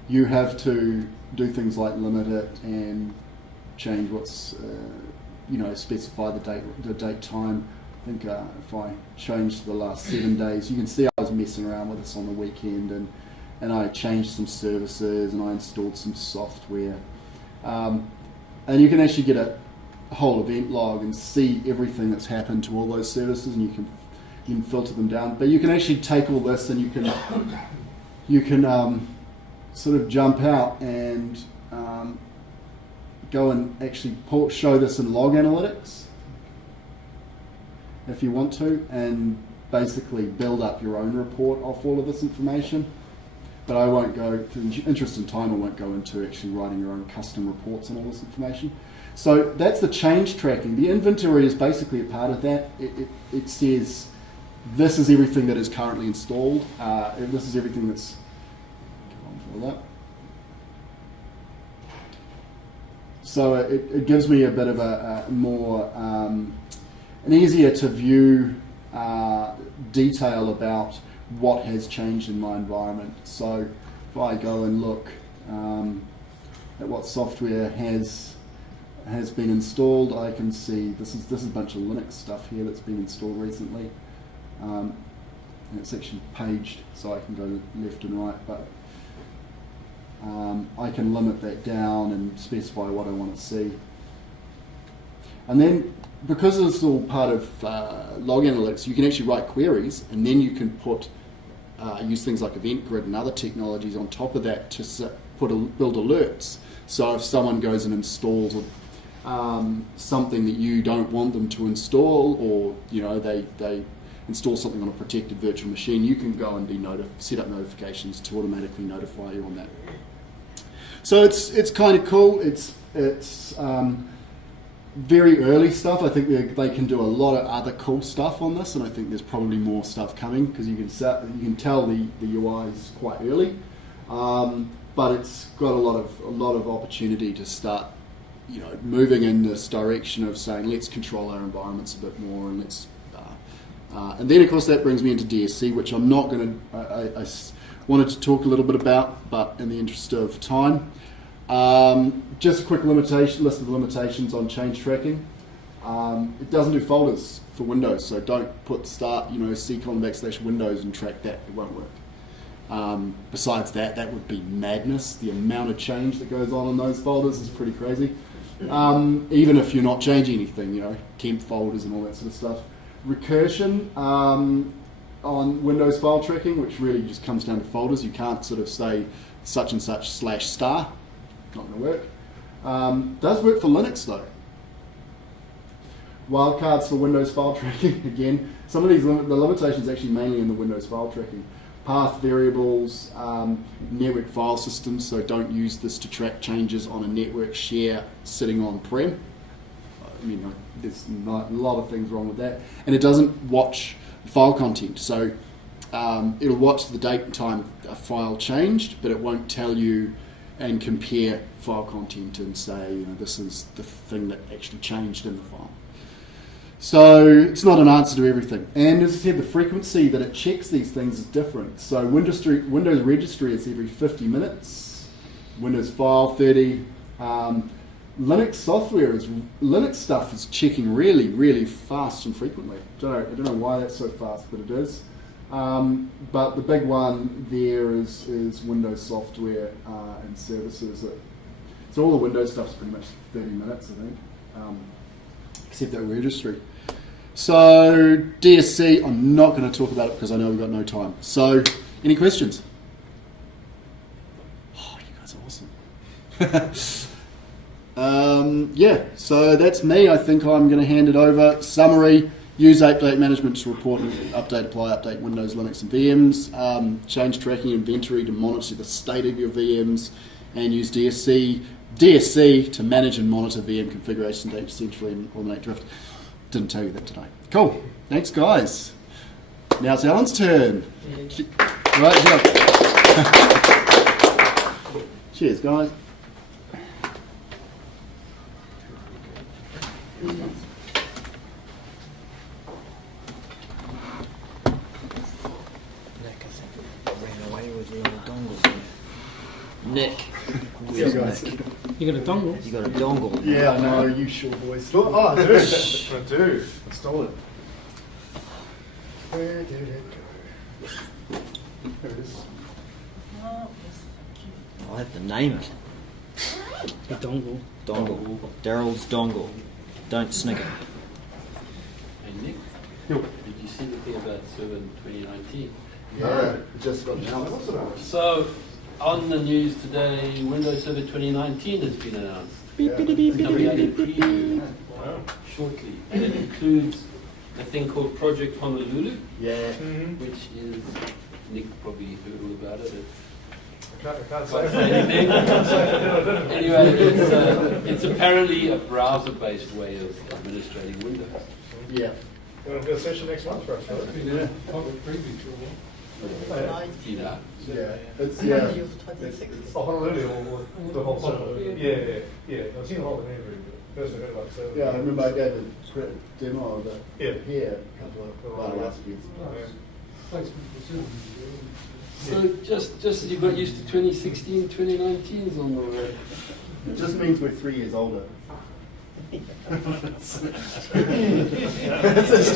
You have to do things like limit it and change what's, specify the date time. I think if I change to the last 7 days, you can see I was messing around with this on the weekend, and I changed some services and I installed some software. And you can actually get a whole event log and see everything that's happened to all those services, and you can filter them down. But you can actually take all this and you can sort of jump out and go and actually show this in log analytics if you want to, and basically build up your own report off all of this information. But I won't go, for the interest in time, I won't go into actually writing your own custom reports and all this information. So that's the change tracking. The inventory is basically a part of that. It says this is everything that is currently installed. This is everything that's... Come on, that. So it gives me a bit of a more... an easier to view detail about what has changed in my environment. So if I go and look at what software has been installed, I can see this is a bunch of Linux stuff here that's been installed recently. And it's actually paged, so I can go left and right, but I can limit that down and specify what I want to see. And then, because it's all part of log analytics, you can actually write queries, and then you can use things like Event Grid and other technologies on top of that to build alerts. So if someone goes and installs something that you don't want them to install, or they install something on a protected virtual machine, you can go and set up notifications to automatically notify you on that. So it's kind of cool. It's very early stuff. I think they can do a lot of other cool stuff on this, and I think there's probably more stuff coming, because you can tell the UI is quite early, but it's got a lot of opportunity to start moving in this direction of saying let's control our environments a bit more, and let's and then of course that brings me into DSC, which I'm not going to. I wanted to talk a little bit about, but in the interest of time, just a quick list of limitations on change tracking. It doesn't do folders for Windows, so don't put C:\Windows and track that. It won't work. Besides that would be madness. The amount of change that goes on in those folders is pretty crazy. Even if you're not changing anything, temp folders and all that sort of stuff. Recursion on Windows file tracking, which really just comes down to folders. You can't sort of say such and such /*. Not going to work. Does work for Linux though. Wildcards for Windows file tracking. Again, some of the limitations actually mainly in the Windows file tracking. Path variables, network file systems, so don't use this to track changes on a network share sitting on-prem. There's a lot of things wrong with that. And it doesn't watch file content, so it'll watch the date and time a file changed, but it won't tell you and compare file content and say, this is the thing that actually changed in the file. So it's not an answer to everything. And as I said, the frequency that it checks these things is different. So Windows registry is every 50 minutes, Windows file 30. Linux stuff is checking really, really fast and frequently. I don't know why that's so fast, but it is. But the big one there is Windows software and services. So all the Windows stuff is pretty much 30 minutes, I think, except that registry. So DSC, I'm not going to talk about it because I know we've got no time. So any questions? Oh, you guys are awesome. So that's me. I think I'm going to hand it over. Summary: use update management to report and update, apply, update Windows, Linux, and VMs. Change tracking inventory to monitor the state of your VMs, and use DSC to manage and monitor VM configuration data centrally and eliminate drift. Didn't tell you that today. Cool. Thanks, guys. Now it's Alan's turn. Right, yeah. Cheers, guys. Ran away with your dongle. Nick. Yeah, guys. You got a dongle? You got a dongle. Yeah, I know. You sure, boys. Oh, I do. I do. I stole it. Where did it go? There it is. I'll have to name it. A dongle. Dongle. Daryl's dongle. Don't snicker. Hey Nick, Yo. did you see the thing about Server 2019? Yeah, just got announced. So, on the news today, Windows Server 2019 has been announced. Coming out in preview shortly. And it includes a thing called Project Honolulu, Yeah. which is, Nick probably heard all about it. I can't Can't say say anything. Anyway, it's apparently a browser-based way of administrating Windows. Yeah. You want to do a session next month for us, right? Yeah. Public preview for a while. You know. Yeah. It's, yeah. Oh, Honolulu or the whole server? Yeah. I've seen the whole thing. First I heard about the server. Yeah, I remember I gave a demo of it Yeah. a couple of last years. So just as you got used to 2016, 2019 is on the way. It just means we're 3 years older. Just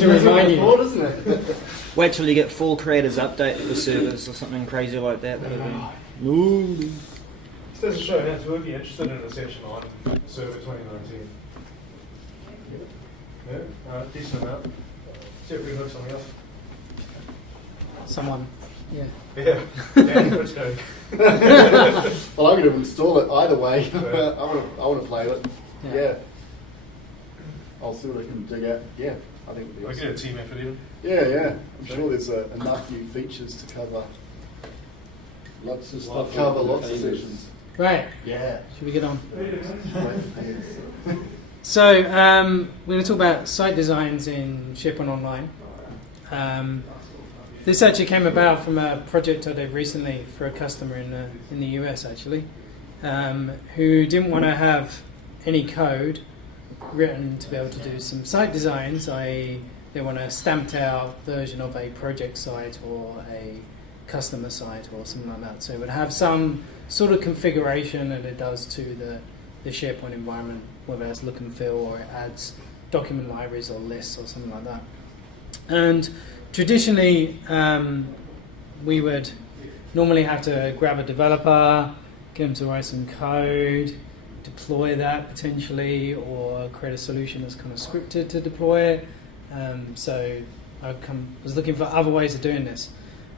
to remind you. Old, isn't it? Wait till you get full creators update for servers or something crazy like that. That'd be. Ooh. This doesn't show hands. Who would be interested in a session on Server 2019? Yeah, decent amount. See if we can hook something up. Someone. Yeah. Yeah, Dan, let's go. Well, I'm going to install it either way. I want to play it. Yeah. I'll see what I can dig out. Yeah, I think it'll be I awesome. get a team effort in. Yeah. I'm sure there's enough new features to cover. Lots of I'll stuff. cover on lots of containers. sessions. Right. Yeah. Should we get on? Yes. So we're going to talk about site designs in SharePoint Online. This actually came about from a project I did recently for a customer in the US, actually, who didn't want to have any code written to be able to do some site designs, i.e. they want a stamped out version of a project site or a customer site or something like that. So it would have some sort of configuration that it does to the SharePoint environment, whether that's look and feel or it adds document libraries or lists or something like that. And traditionally, we would normally have to grab a developer, get them to write some code, deploy that potentially, or create a solution that's kind of scripted to deploy it. So I was looking for other ways of doing this.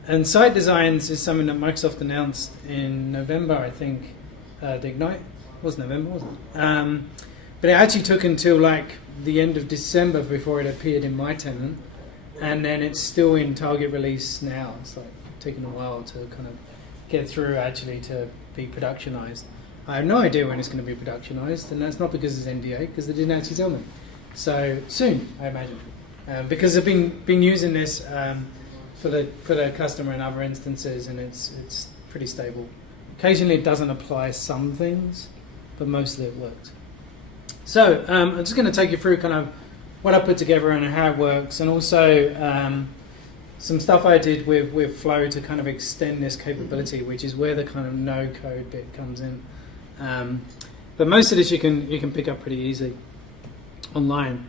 And site designs is something that Microsoft announced in November, I think. The Ignite it was November, wasn't it? But it actually took until like the end of December before it appeared in my tenant, and then it's still in target release now. It's like taking a while to kind of get through actually to be productionized. I have no idea when it's going to be productionized, and that's not because it's NDA, because they didn't actually tell me. So soon, I imagine, because I've been using this for the customer in other instances, and it's pretty stable. Occasionally, it doesn't apply some things, but mostly it works. So I'm just going to take you through kind of what I put together and how it works, and also some stuff I did with Flow to kind of extend this capability, which is where the kind of no-code bit comes in. But most of this you can pick up pretty easily online.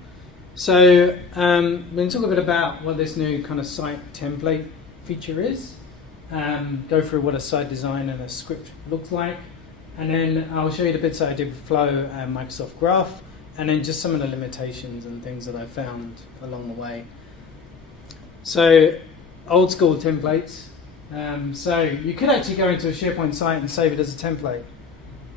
So we're going to talk a bit about what this new kind of site template feature is, go through what a site design and a script looks like, and then I'll show you the bits that I did with Flow and Microsoft Graph, and then just some of the limitations and things that I found along the way. So, old school templates. So you could actually go into a SharePoint site and save it as a template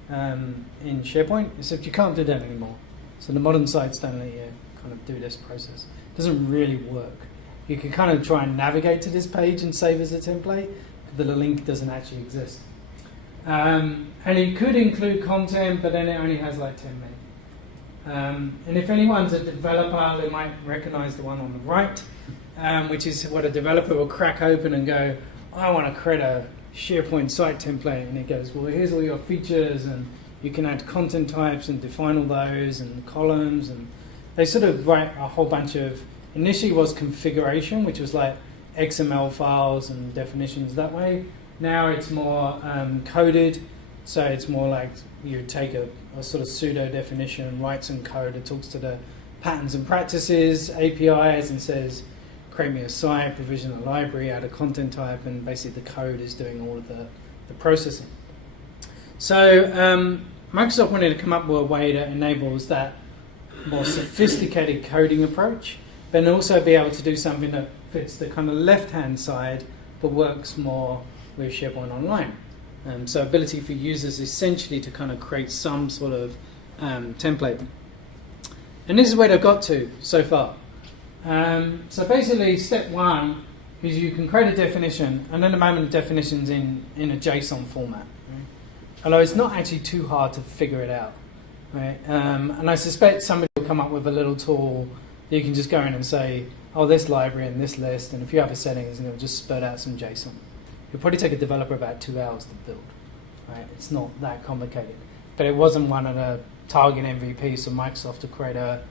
in SharePoint, except you can't do that anymore. So the modern sites don't let you kind of do this process. It doesn't really work. You can kind of try and navigate to this page and save as a template, but the link doesn't actually exist. And it could include content, but then it only has like 10 meg. And if anyone's a developer, they might recognize the one on the right, which is what a developer will crack open and go, I want to create a SharePoint site template. And it goes, well, here's all your features, and you can add content types and define all those, and columns. And they sort of write a whole bunch of, initially was configuration, which was like XML files and definitions that way. Now it's more coded, so it's more like you take a sort of pseudo definition, write some code that talks to the patterns and practices, APIs, and says, create me a site, provision a library, add a content type, and basically the code is doing all of the processing. So Microsoft wanted to come up with a way that enables that more sophisticated coding approach, but also be able to do something that fits the kind of left-hand side, but works more with SharePoint Online. So ability for users essentially to kind of create some sort of template. And this is where they've got to so far. So basically step one is you can create a definition, and at the moment the definition's in a JSON format. Right? Although it's not actually too hard to figure it out. Right? And I suspect somebody will come up with a little tool that you can just go in and say, oh, this library and this list, and a few other settings, and it'll just spurt out some JSON. It'll probably take a developer about 2 hours to build. Right? It's not that complicated. But it wasn't one of the target MVPs for Microsoft to create a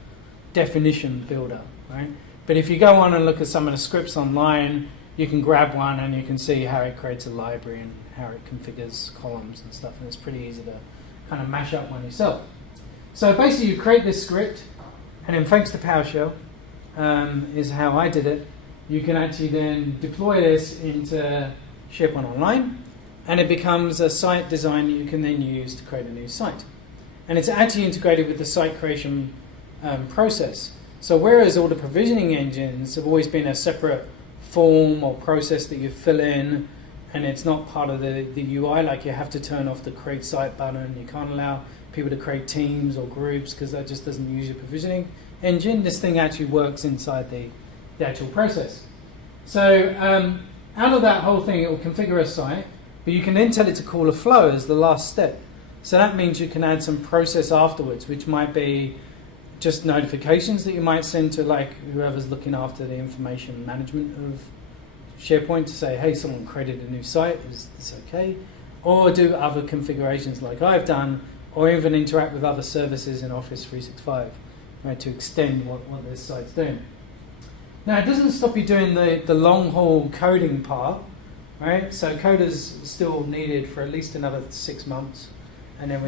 definition builder. Right? But if you go on and look at some of the scripts online, you can grab one and you can see how it creates a library and how it configures columns and stuff, and it's pretty easy to kind of mash up one yourself. So basically you create this script, and then thanks to PowerShell, is how I did it, you can actually then deploy this into SharePoint Online, and it becomes a site design that you can then use to create a new site. And it's actually integrated with the site creation process. So whereas all the provisioning engines have always been a separate form or process that you fill in, and it's not part of the UI, like you have to turn off the create site button, you can't allow people to create teams or groups because that just doesn't use your provisioning engine. This thing actually works inside the actual process. So out of that whole thing, it will configure a site, but you can then tell it to call a flow as the last step. So that means you can add some process afterwards, which might be just notifications that you might send to like whoever's looking after the information management of SharePoint to say, hey, someone created a new site, is this okay? Or do other configurations like I've done, or even interact with other services in Office 365, right, to extend what this site's doing. Now, it doesn't stop you doing the long haul coding part, right? So code is still needed for at least another 6 months, and then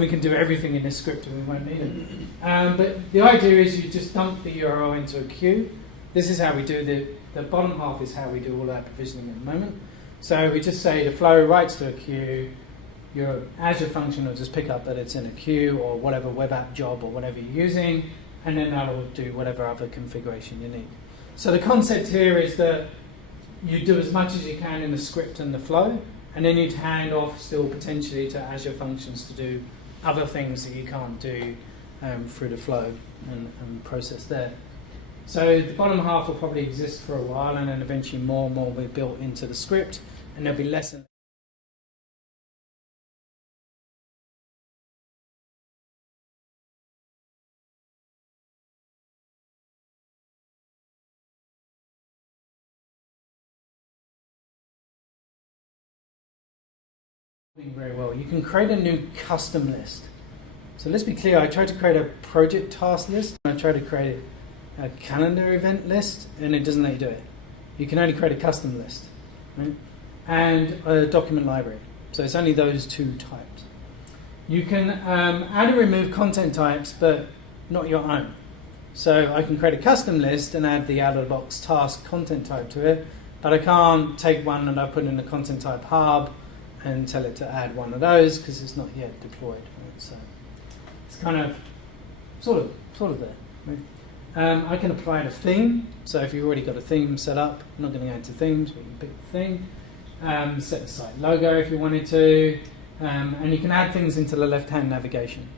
we can do everything in this script and we won't need it. But the idea is you just dump the URL into a queue. This is how we do the bottom half is how we do all our provisioning at the moment. So we just say the flow writes to a queue. Your Azure function will just pick up that it's in a queue or whatever web app job or whatever you're using, and then that'll do whatever other configuration you need. So the concept here is that you do as much as you can in the script and the flow, and then you'd hand off still potentially to Azure functions to do other things that you can't do through the flow and process there. So the bottom half will probably exist for a while, and then eventually more and more will be built into the script, and there'll be less and very well. You can create a new custom list. So let's be clear, I tried to create a project task list, and I tried to create a calendar event list, and it doesn't let you do it. You can only create a custom list, right? And a document library. So it's only those two types. You can add and remove content types, but not your own. So I can create a custom list and add the out-of-the-box task content type to it, but I can't take one that I put in the content type hub and tell it to add one of those because it's not yet deployed. Right? So it's kind of sort of there. Right? I can apply a theme. So if you've already got a theme set up, I'm not going to go into themes, but you can pick the theme. Set the site logo if you wanted to, and you can add things into the left-hand navigation.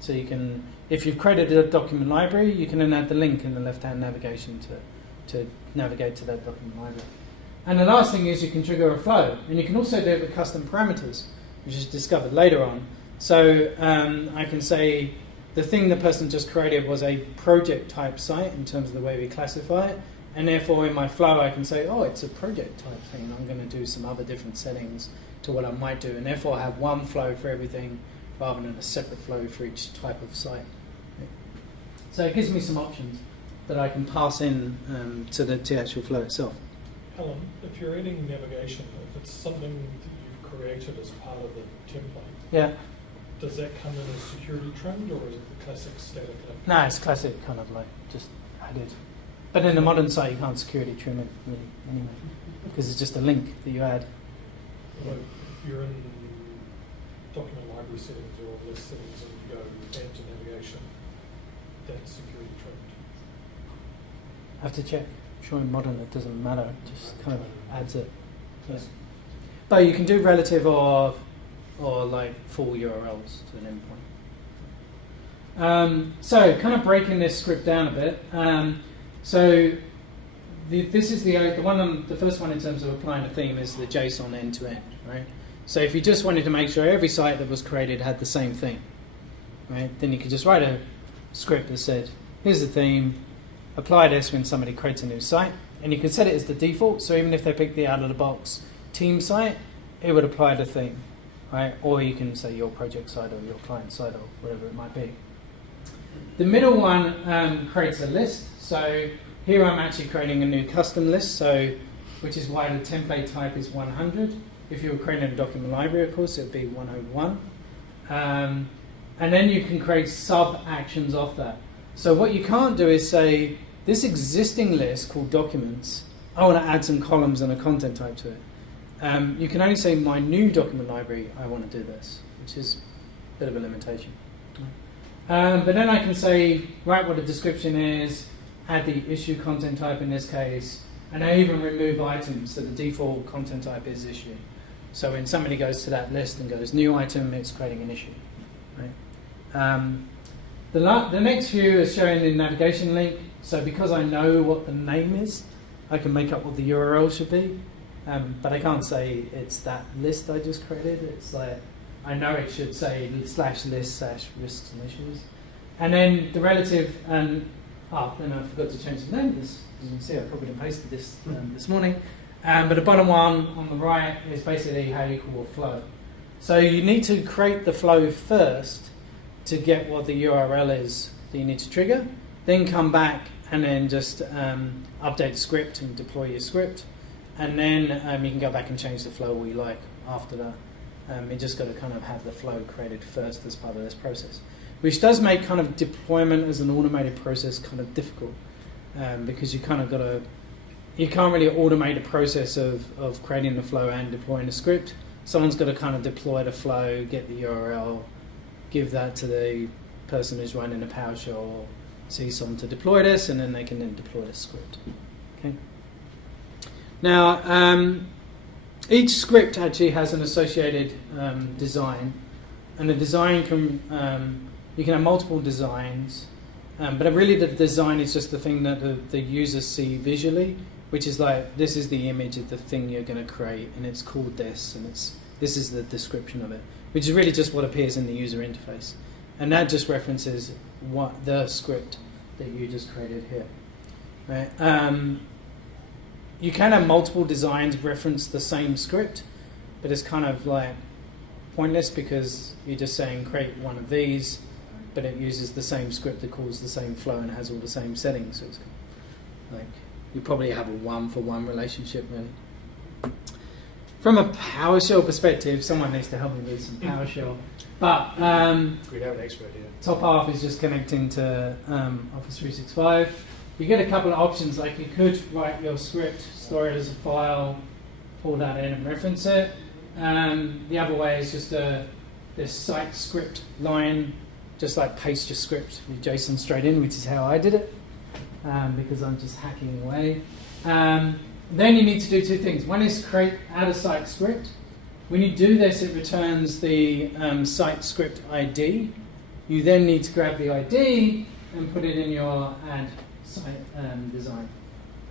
So you can, if you've created a document library, you can then add the link in the left-hand navigation to navigate to that document library. And the last thing is you can trigger a flow, and you can also do it with custom parameters, which is discovered later on. So I can say the thing the person just created was a project type site in terms of the way we classify it, and therefore in my flow I can say, oh, it's a project type thing. I'm going to do some other different settings to what I might do, and therefore I have one flow for everything rather than a separate flow for each type of site. So it gives me some options that I can pass in to the actual flow itself. Alan, if you're adding navigation, if it's something that you've created as part of the template, Yeah. does that come in as security trimmed, or is it the classic static link? No, it's classic kind of like just added. But in a modern site, you can't security trim it really anyway, because it's just a link that you add. Like if you're in document library settings or list settings and you go add to navigation, that's security trimmed. I have to check. I'm sure in modern it doesn't matter, it just kind of adds it. Yeah. But you can do relative or like full URLs to an endpoint. So kind of breaking this script down a bit. This is the one. The first one in terms of applying a theme is the JSON end to end, right? So if you just wanted to make sure every site that was created had the same theme, right? Then you could just write a script that said, "Here's the theme. Apply this when somebody creates a new site," and you can set it as the default. So even if they pick the out-of-the-box team site, it would apply the theme, right? Or you can say your project site or your client site or whatever it might be. The middle one creates a list. So here I'm actually creating a new custom list, which is why the template type is 100. If you were creating a document library, of course, it would be 101. And then you can create sub-actions off that. So what you can't do is say, this existing list called documents, I want to add some columns and a content type to it. You can only say, my new document library, I want to do this, which is a bit of a limitation. But then I can say, write what a description is, add the issue content type in this case, and I even remove items, so the default content type is issue. So when somebody goes to that list and goes, new item, it's creating an issue. Right? The next view is showing the navigation link. So because I know what the name is, I can make up what the URL should be. But I can't say it's that list I just created. It's like, I know it should say /list/risks and issues. And then the relative, and then I forgot to change the name. As you can see, I copied and pasted this this morning. But the bottom one on the right is basically how you call a flow. So you need to create the flow first to get what the URL is that you need to trigger, then come back and then just update the script and deploy your script, and then you can go back and change the flow all you like after that. You just got to kind of have the flow created first as part of this process, which does make kind of deployment as an automated process kind of difficult, because you kind of got to, you can't really automate a process of creating the flow and deploying the script. Someone's got to kind of deploy the flow, get the URL, give that to the person who's running the PowerShell or CSOM to deploy this, and then they can then deploy the script. Okay. Now, each script actually has an associated design, and the design can you can have multiple designs, but really the design is just the thing that the users see visually, which is like, this is the image of the thing you're going to create, and it's called this, and this is the description of it, which is really just what appears in the user interface, and that just references what the script that you just created here. Right? You can have multiple designs reference the same script, but it's kind of like pointless because you're just saying create one of these, but it uses the same script that calls the same flow and has all the same settings. So it's like you probably have a one-for-one relationship, really. From a PowerShell perspective, someone needs to help me with some PowerShell. But We'd have an expert here. top half is just connecting to Office 365. You get a couple of options, like you could write your script, store it as a file, pull that in and reference it. The other way is just this site script line, just like paste your script with JSON straight in, which is how I did it, because I'm just hacking away. Then you need to do two things. One is add a site script. When you do this, it returns the site script ID. You then need to grab the ID and put it in your add site design.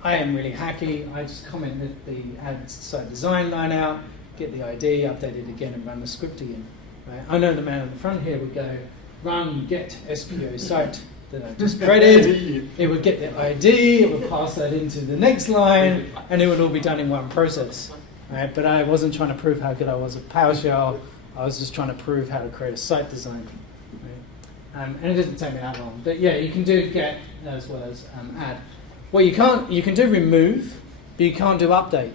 I am really hacky. I just commented the add site design line out, get the ID, update it again, and run the script again. Right? I know the man at the front here would go run get SPO site that I just created. It would get the ID, it would pass that into the next line, and it would all be done in one process. Right? But I wasn't trying to prove how good I was at PowerShell. I was just trying to prove how to create a site design. Right? And it doesn't take me that long. But yeah, you can do get as well as add. Well, you can do remove, but you can't do update.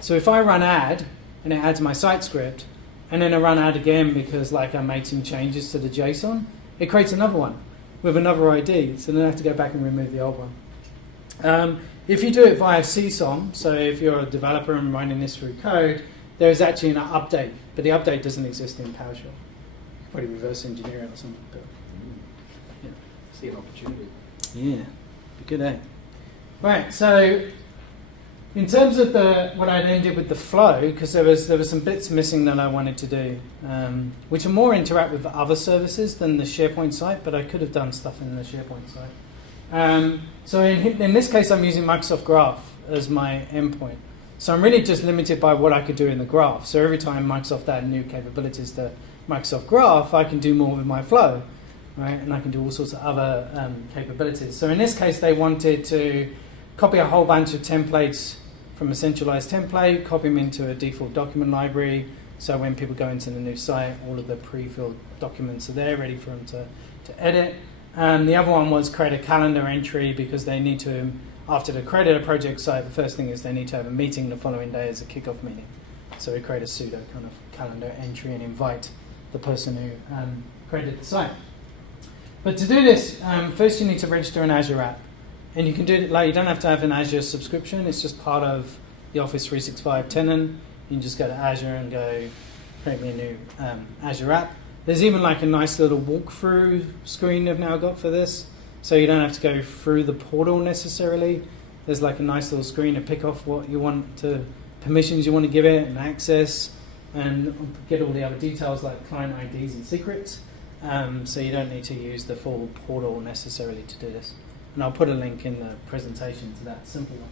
So if I run add and it adds my site script, and then I run add again because like I made some changes to the JSON, it creates another one with another ID. So then I have to go back and remove the old one. If you do it via CSOM, so if you're a developer and running this through code, there is actually an update, but the update doesn't exist in PowerShell. You probably reverse engineer it or something. But, yeah. See an opportunity. Yeah, be good, eh? Right, so in terms of what I then did with the flow, because there was some bits missing that I wanted to do, which are more interact with other services than the SharePoint site, but I could have done stuff in the SharePoint site. So in this case, I'm using Microsoft Graph as my endpoint. So I'm really just limited by what I could do in the graph. So every time Microsoft add new capabilities to Microsoft Graph, I can do more with my flow, right? And I can do all sorts of other capabilities. So in this case, they wanted to copy a whole bunch of templates from a centralized template, copy them into a default document library. So when people go into the new site, all of the pre-filled documents are there, ready for them to edit. The other one was create a calendar entry because they need to, after they created a project site, the first thing is they need to have a meeting the following day as a kickoff meeting. So we create a pseudo kind of calendar entry and invite the person who created the site. But to do this, first you need to register an Azure app. And you can do it, like, you don't have to have an Azure subscription, it's just part of the Office 365 tenant. You can just go to Azure and go, create me a new Azure app. There's even like a nice little walkthrough screen they've now got for this, so you don't have to go through the portal necessarily. There's like a nice little screen to pick off what you want to, permissions you want to give it and access, and get all the other details like client IDs and secrets. So you don't need to use the full portal necessarily to do this. And I'll put a link in the presentation to that simple one.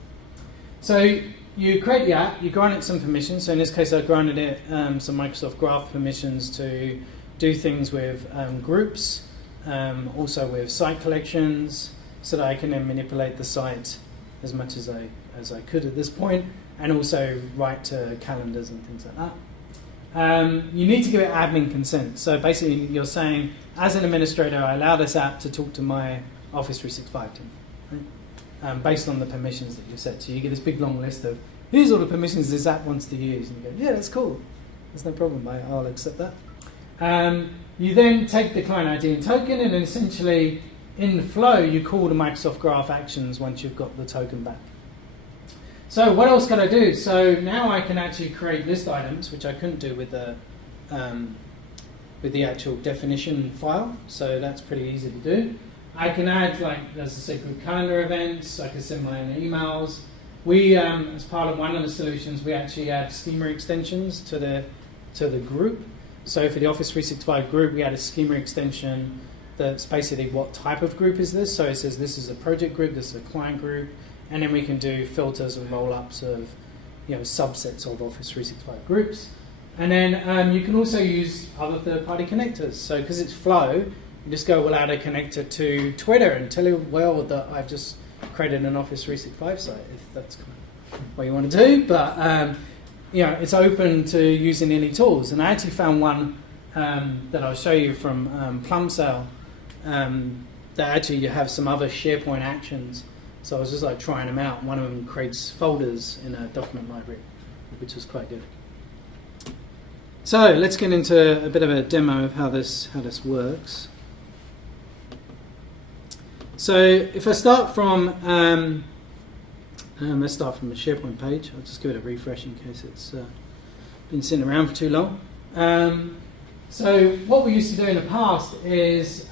So you create the app, you grant it some permissions. So in this case, I granted it some Microsoft Graph permissions to do things with groups, also with site collections, so that I can then manipulate the site as much as I could at this point, and also write to calendars and things like you need to give it admin consent. So basically you're saying, as an administrator, I allow this app to talk to my Office 365 team, right? Based on the permissions that you set. So you get this big long list of, here's all the permissions this app wants to use. And you go, yeah, that's cool. There's no problem, I'll accept that. You then take the client ID and token, and then essentially in the flow you call the Microsoft Graph actions once you've got the token back. So what else can I do? So now I can actually create list items, which I couldn't do with the actual definition file. So that's pretty easy to do. I can add, like, as I said, group calendar events. I can send my own emails. We, as part of one of the solutions, we actually add schema extensions to the group. So for the Office 365 group, we add a schema extension that's basically what type of group is this. So it says this is a project group, this is a client group, and then we can do filters and roll-ups of, you know, subsets of Office 365 groups. And then you can also use other third-party connectors. So because it's Flow, you just go, we'll add a connector to Twitter and tell you, well, that I've just created an Office 365 site, if that's kind of what you want to do. But you know, it's open to using any tools. And I actually found one that I'll show you from PlumSale that actually you have some other SharePoint actions. So I was just like trying them out. One of them creates folders in a document library, which was quite good. So let's get into a bit of a demo of how this works. So if I start from let's start from the SharePoint page. I'll just give it a refresh in case it's been sitting around for too long. So what we used to do in the past is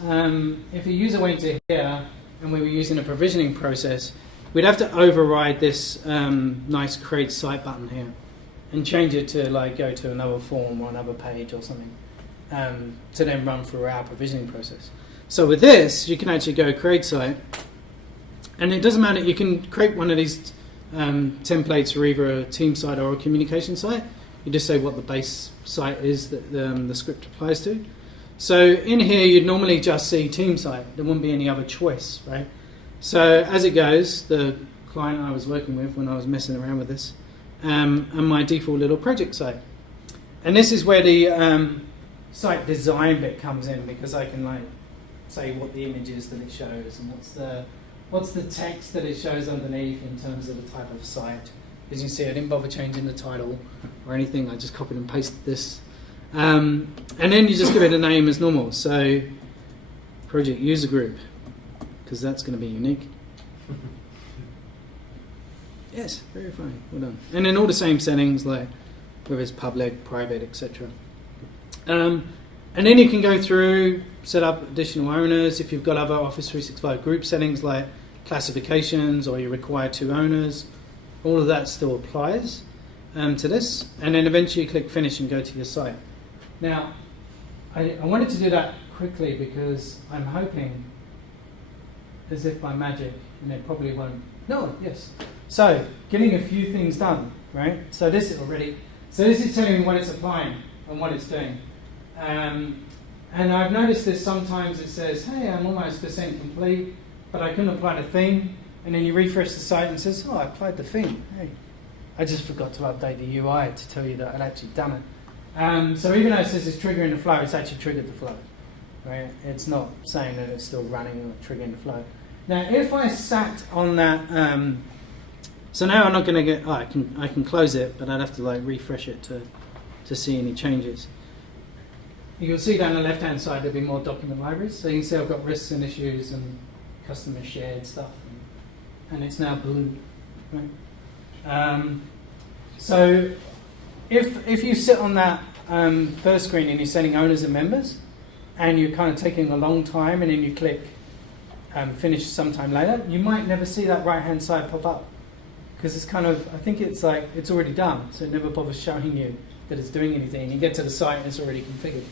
if a user went to here and we were using a provisioning process, we'd have to override this nice create site button here and change it to like go to another form or another page or something to then run through our provisioning process. So with this, you can actually go create site, and it doesn't matter, you can create one of these templates for either a team site or a communication site. You just say what the base site is that the script applies to. So in here, you'd normally just see team site. There wouldn't be any other choice, right? So as it goes, the client I was working with when I was messing around with this, and my default little project site. And this is where the site design bit comes in, because I can like say what the image is that it shows and what's the text that it shows underneath in terms of the type of site. As you see, I didn't bother changing the title or anything. I just copied and pasted this. And then you just give it a name as normal. So project user group, because that's going to be unique. Yes, very fine. Well done. And then all the same settings, like whether it's public, private, etc. And then you can go through, set up additional owners. If you've got other Office 365 group settings like classifications, or you require 2 owners, all of that still applies to this. And then eventually you click finish and go to your site. Now, I wanted to do that quickly because I'm hoping, as if by magic, and it probably won't. No, yes. So, getting a few things done, right? So this is telling me what it's applying and what it's doing. And I've noticed this sometimes it says, hey, I'm almost % complete, but I couldn't apply the theme. And then you refresh the site and it says, oh, I applied the theme. Hey, I just forgot to update the UI to tell you that I'd actually done it. So even though it says it's triggering the flow, it's actually triggered the flow. Right? It's not saying that it's still running or triggering the flow. Now, if I sat on that, so now I'm not going to get. Oh, I can close it, but I'd have to like refresh it to see any changes. You'll see down the left-hand side there'll be more document libraries. So you can see I've got risks and issues and customer shared stuff, and it's now blue. Right? So if you sit on that first screen and you're setting owners and members, and you're kind of taking a long time, and then you click finish sometime later, you might never see that right-hand side pop up, because it's kind of, I think it's like it's already done, so it never bothers showing you that it's doing anything. You get to the site and it's already configured.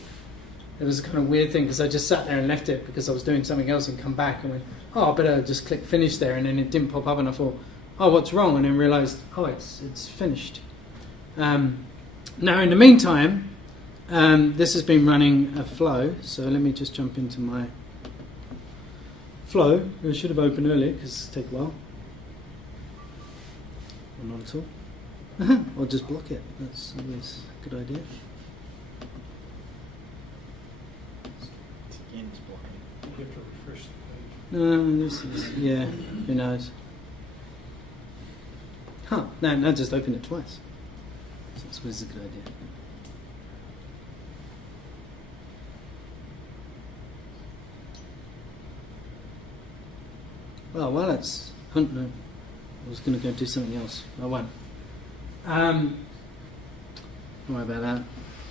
It was a kind of weird thing because I just sat there and left it because I was doing something else and come back and went, oh, I better just click finish there, and then it didn't pop up and I thought, oh, what's wrong? And then realised, oh, it's finished. Now in the meantime, this has been running a flow, so let me just jump into my flow. It should have opened earlier because it takes a while. Or not at all. Or just block it. That's always a good idea. You have to refresh the page. No, this is, yeah, who knows. Huh, no, just open it twice. So this was a good idea. Well, it's... I was going to go do something else. I won't. Don't worry about that.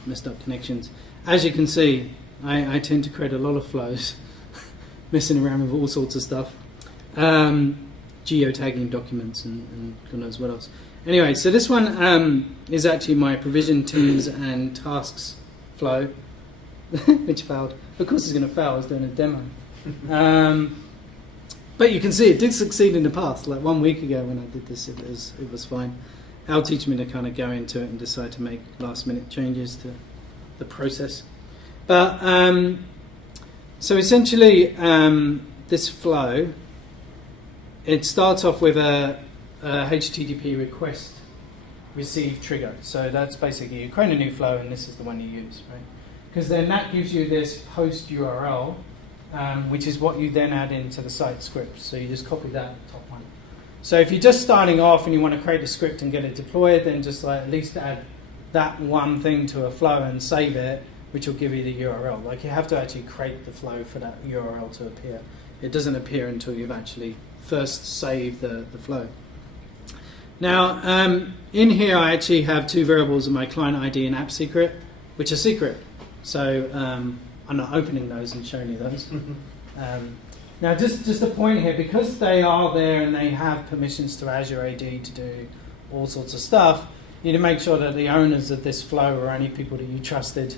Messed up connections. As you can see, I tend to create a lot of flows, messing around with all sorts of stuff. Geotagging documents and God knows what else. Anyway, so this one is actually my provision, teams and tasks flow, which failed. Of course it's going to fail, I was doing a demo. But you can see it did succeed in the past. Like 1 week ago when I did this, it was fine. It'll teach me to kind of go into it and decide to make last minute changes to the process. But so essentially this flow, it starts off with a HTTP request receive trigger. So that's basically you create a new flow and this is the one you use, right? Because then that gives you this post URL, which is what you then add into the site script. So you just copy that top one. So if you're just starting off and you want to create a script and get it deployed, then just like at least add that one thing to a flow and save it, which will give you the URL. Like you have to actually create the flow for that URL to appear. It doesn't appear until you've actually first saved the flow. Now, in here I actually have two variables of my client ID and app secret, which are secret. So I'm not opening those and showing you those. Now, just a point here, because they are there and they have permissions to Azure AD to do all sorts of stuff, you need to make sure that the owners of this flow are only people that you trusted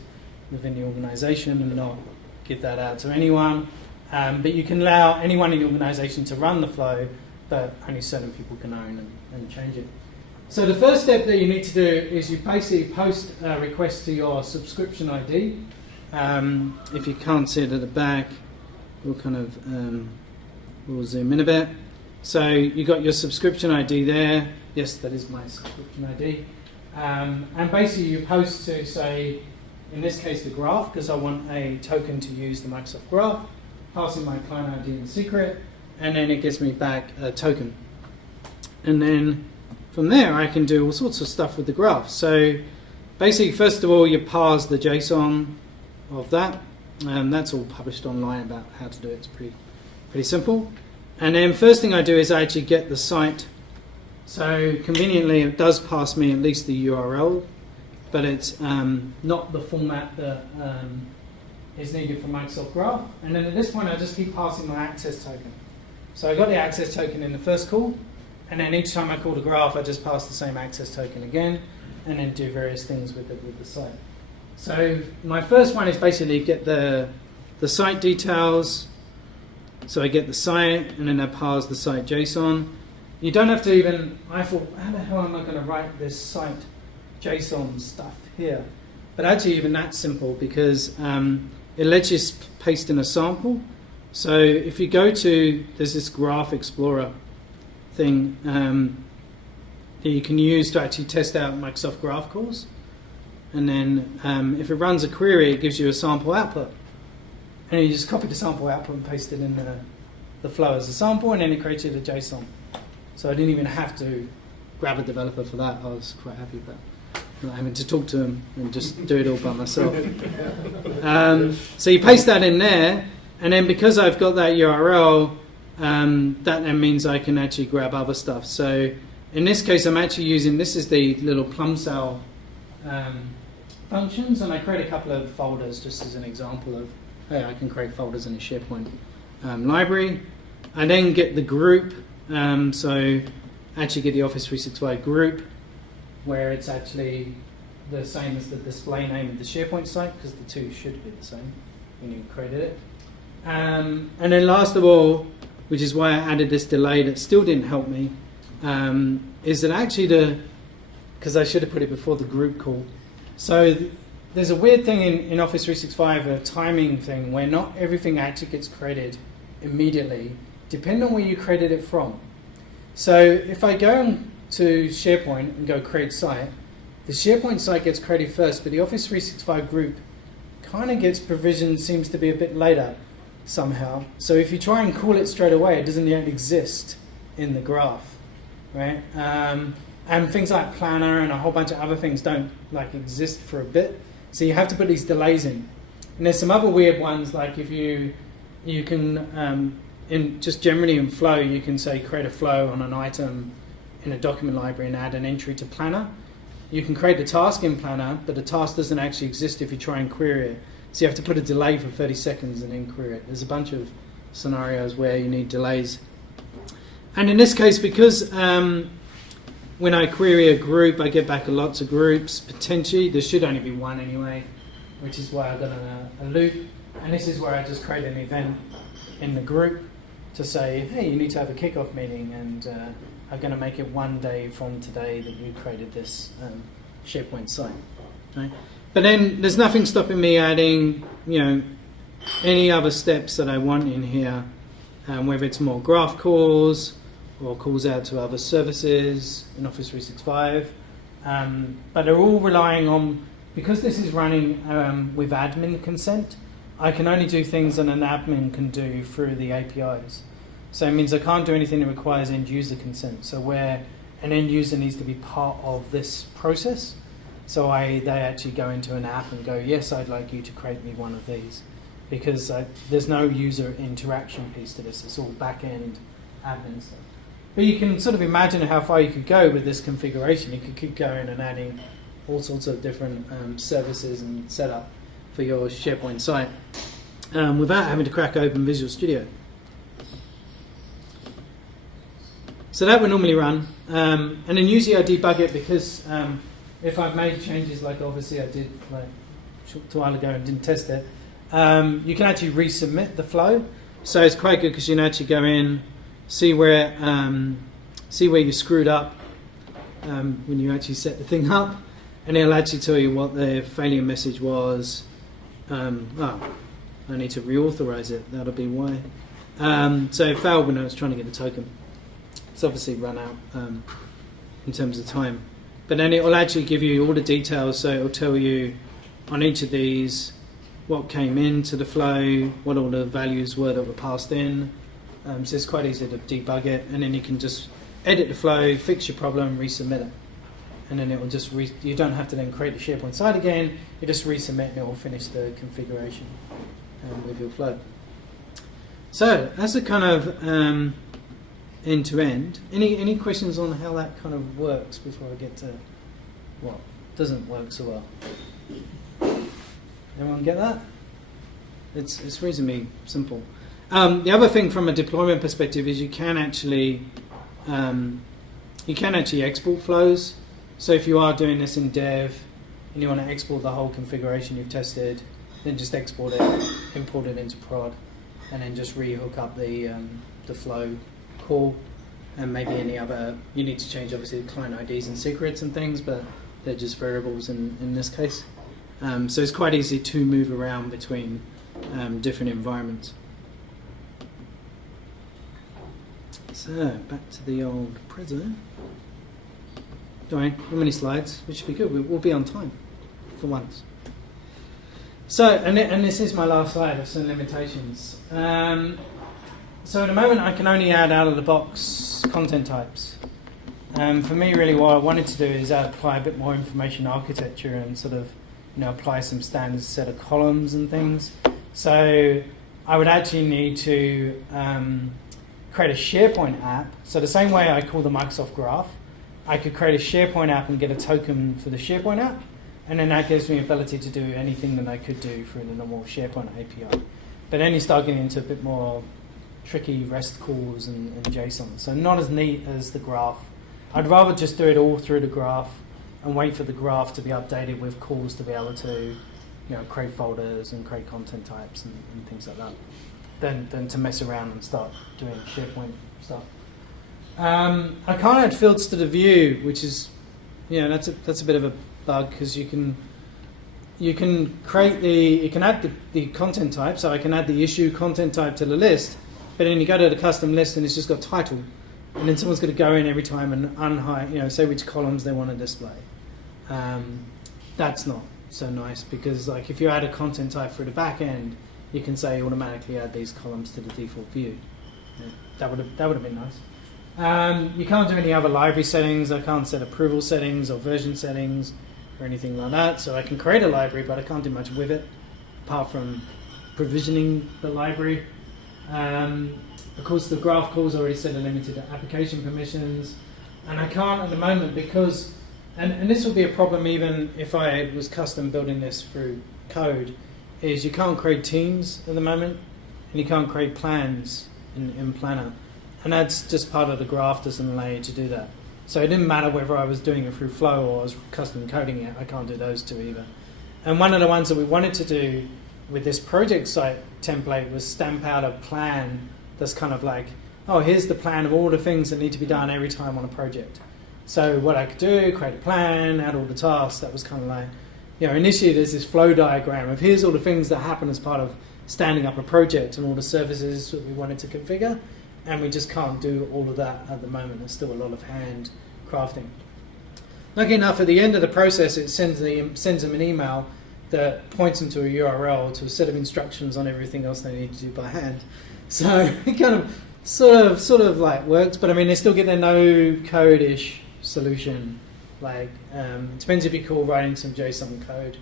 within the organization and not give that out to anyone. But you can allow anyone in the organization to run the flow, but only certain people can own and change it. So the first step that you need to do is you basically post a request to your subscription ID. If you can't see it at the back, we'll kind of we'll zoom in a bit. So you got your subscription ID there. Yes, that is my subscription ID. And basically you post to, say, in this case the graph, because I want a token to use the Microsoft Graph, passing my client ID and secret, and then it gives me back a token. And then from there I can do all sorts of stuff with the graph. So basically, first of all, you parse the JSON of that. That's all published online about how to do it. It's pretty simple. And then first thing I do is I actually get the site. So conveniently it does pass me at least the URL, but it's not the format that is needed for Microsoft Graph. And then at this point I just keep passing my access token. So I got the access token in the first call, and then each time I call the graph I just pass the same access token again, and then do various things with the site. So my first one is basically get the site details. So I get the site, and then I parse the site JSON. You don't have to even, I thought, how the hell am I going to write this site JSON stuff here? But actually even that's simple, because it lets you paste in a sample. So if you go to, there's this Graph Explorer thing that you can use to actually test out Microsoft Graph calls. And then if it runs a query, it gives you a sample output. And you just copy the sample output and paste it in the flow as a sample, and then it creates you the JSON. So I didn't even have to grab a developer for that. I was quite happy with that. Not having to talk to them and just do it all by myself. So you paste that in there, and then because I've got that URL, that then means I can actually grab other stuff. So in this case, I'm actually using, this is the little plum cell functions, and I create a couple of folders just as an example of, hey, I can create folders in a SharePoint library. I then get the group, so actually get the Office 365 group, where it's actually the same as the display name of the SharePoint site, because the two should be the same when you created it. And then last of all, which is why I added this delay that still didn't help me, is that actually because I should have put it before the group call. So there's a weird thing in Office 365, a timing thing, where not everything actually gets created immediately, depending on where you created it from. So if I go to SharePoint and go create site, the SharePoint site gets created first, but the Office 365 group kind of gets provisioned, seems to be a bit later. somehow. So if you try and call it straight away, it doesn't yet exist in the graph, right? And things like planner and a whole bunch of other things don't like exist for a bit. So you have to put these delays in. And there's some other weird ones, like if you can, in just generally in Flow, you can say create a flow on an item in a document library and add an entry to planner. You can create a task in planner, but the task doesn't actually exist if you try and query it. So you have to put a delay for 30 seconds and then query it. There's a bunch of scenarios where you need delays. And in this case, because when I query a group, I get back lots of groups. Potentially, there should only be one anyway, which is why I've got a loop. And this is where I just create an event in the group to say, hey, you need to have a kickoff meeting, and I'm going to make it one day from today that you created this SharePoint site. Right? But then there's nothing stopping me adding, any other steps that I want in here, whether it's more graph calls or calls out to other services in Office 365. But they're all relying on, because this is running with admin consent, I can only do things that an admin can do through the APIs. So it means I can't do anything that requires end user consent. So where an end user needs to be part of this process. So they actually go into an app and go, yes, I'd like you to create me one of these. Because there's no user interaction piece to this. It's all back-end admin stuff. But you can sort of imagine how far you could go with this configuration. You could keep going and adding all sorts of different services and setup for your SharePoint site without having to crack open Visual Studio. So that would normally run. And then usually I debug it because if I've made changes, like obviously I did like a short while ago and didn't test it, you can actually resubmit the flow. So it's quite good because you can actually go in, see where you screwed up when you actually set the thing up, and it'll actually tell you what the failure message was. I need to reauthorize it. That'll be why. So it failed when I was trying to get the token. It's obviously run out in terms of time. But then it will actually give you all the details, so it will tell you on each of these what came into the flow, what all the values were that were passed in. So it's quite easy to debug it, and then you can just edit the flow, fix your problem, resubmit it. And then it will just, you don't have to then create the SharePoint site again, you just resubmit and it will finish the configuration with your flow. So that's a kind of end to end. Any questions on how that kind of works before I get to what doesn't work so well? Everyone get that? It's reasonably simple. The other thing from a deployment perspective is you can actually export flows. So if you are doing this in dev and you want to export the whole configuration you've tested, then just export it, import it into prod, and then just re-hook up the flow call, and maybe any other. You need to change obviously the client IDs and secrets and things, but they're just variables in this case. So it's quite easy to move around between different environments. So back to the old present. Don't worry, not many slides, which should be good. We'll be on time for once. So, and this is my last slide of some limitations. So at the moment I can only add out-of-the-box content types. For me, really, what I wanted to do is apply a bit more information architecture and sort of, apply some standard set of columns and things. So I would actually need to create a SharePoint app. So the same way I call the Microsoft Graph, I could create a SharePoint app and get a token for the SharePoint app, and then that gives me the ability to do anything that I could do through the normal SharePoint API. But then you start getting into a bit more tricky REST calls and JSON. So not as neat as the graph. I'd rather just do it all through the graph and wait for the graph to be updated with calls to be able to create folders and create content types and things like that, than to mess around and start doing SharePoint stuff. I can't add fields to the view, which is, that's a bit of a bug, because you can add the content type. So I can add the issue content type to the list, but then you go to the custom list and it's just got title, and then someone's going to go in every time and unhide, say which columns they want to display. That's not so nice, because like if you add a content type for the back end, you can say automatically add these columns to the default view. Yeah, that would have been nice. You can't do any other library settings. I can't set approval settings or version settings or anything like that. So I can create a library, but I can't do much with it apart from provisioning the library. Of course, the graph calls already set a limited application permissions, and I can't at the moment because, and this will be a problem even if I was custom building this through code, is you can't create teams at the moment, and you can't create plans in Planner, and that's just part of the graph doesn't allow you to do that. So it didn't matter whether I was doing it through Flow or I was custom coding it, I can't do those two either. And one of the ones that we wanted to do with this project site template was stamp out a plan that's kind of like, oh, here's the plan of all the things that need to be done every time on a project. So what I could do, create a plan, add all the tasks, that was kind of like, initially there's this flow diagram of here's all the things that happen as part of standing up a project and all the services that we wanted to configure, and we just can't do all of that at the moment. There's still a lot of hand crafting. Lucky enough, at the end of the process, it sends them an email that points them to a URL to a set of instructions on everything else they need to do by hand. So it kind of sort of like works, but I mean they still get their no code-ish solution. Like it depends if you call writing some JSON code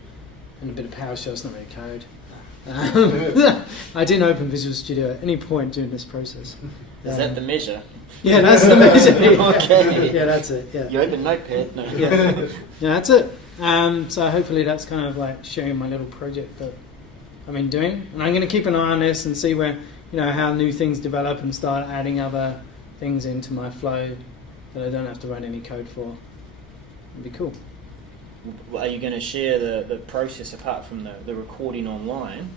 and a bit of PowerShell. It's not really code. I didn't open Visual Studio at any point during this process. Is that the measure? Yeah, that's the measure. Okay. Yeah, that's it. Yeah. You open Notepad? No. Yeah, that's it. So hopefully that's kind of like sharing my little project that I've been doing, and I'm going to keep an eye on this and see where how new things develop and start adding other things into my flow that I don't have to write any code for. It'd be cool. Are you going to share the process apart from the recording online?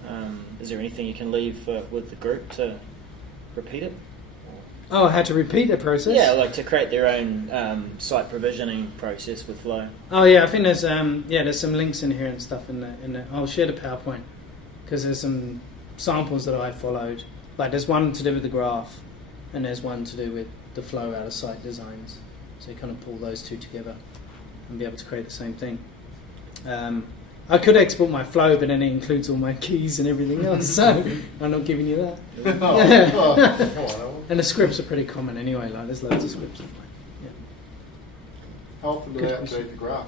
Is there anything you can leave with the group to repeat it? Oh, how to repeat the process? Yeah, like to create their own site provisioning process with Flow. Oh yeah, I think there's some links in here and stuff in the I'll share the PowerPoint because there's some samples that I followed. Like there's one to do with the graph, and there's one to do with the flow out of site designs. So you kind of pull those two together and be able to create the same thing. I could export my flow, but then it includes all my keys and everything else, so I'm not giving you that. And the scripts are pretty common anyway, like there's loads of scripts. Yeah. How often do they update the graph?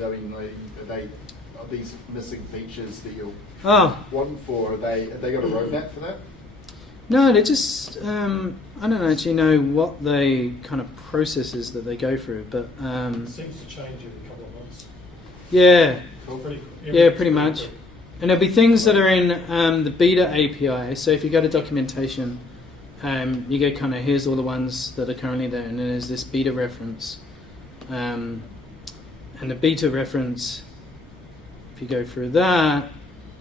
I mean, are these missing features that you'll want for? Have they got a roadmap for that? No, they just, I don't actually know what the kind of processes that they go through, but... it seems to change every couple of months. Yeah. Pretty much. Quick. And there'll be things that are in the beta API, so if you go to documentation, you go kind of, here's all the ones that are currently there, and then there's this beta reference. And the beta reference, if you go through that,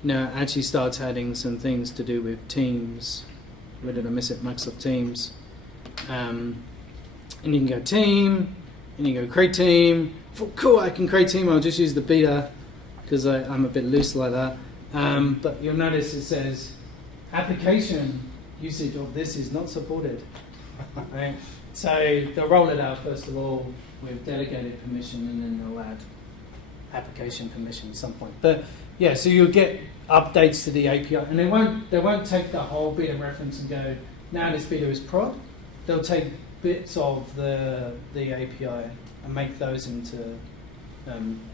actually starts adding some things to do with Teams. Where did I miss it? Microsoft Teams. And you can go team, and you go create team. Cool, I can create team. I'll just use the beta because I'm a bit loose like that. But you'll notice it says application usage of this is not supported. Right? So they'll roll it out first of all with delegated permission, and then they'll add application permission at some point. But yeah, so you'll get updates to the API, and they won't take the whole beta reference and go, now this beta is prod. They'll take bits of the API and make those into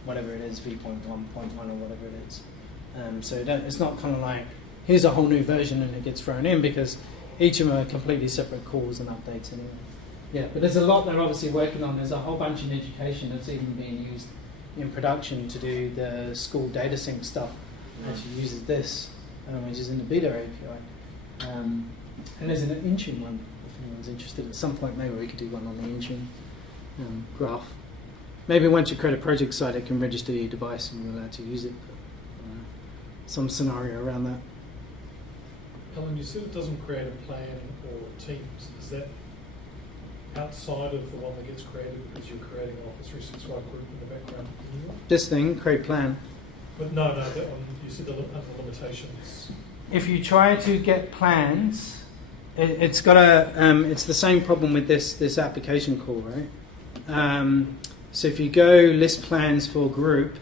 whatever it is, v.1.1 or whatever it is. So it's not kind of like, here's a whole new version and it gets thrown in, because each of them are completely separate calls and updates anyway. Yeah, but there's a lot they're obviously working on. There's a whole bunch in education that's even being used in production to do the school data sync stuff. Actually uses this, which is in the beta API. And there's an Intune one, if anyone's interested. At some point, maybe we could do one on the Intune graph. Maybe once you create a project site, it can register your device and you're allowed to use it. But, some scenario around that. Alan, you said it doesn't create a plan or teams. Is that outside of the one that gets created because you're creating an Office 365 group in the background? This thing, create plan. But no, that one, you said the limitations. If you try to get plans, it's got it's the same problem with this application call, right? So if you go list plans for group,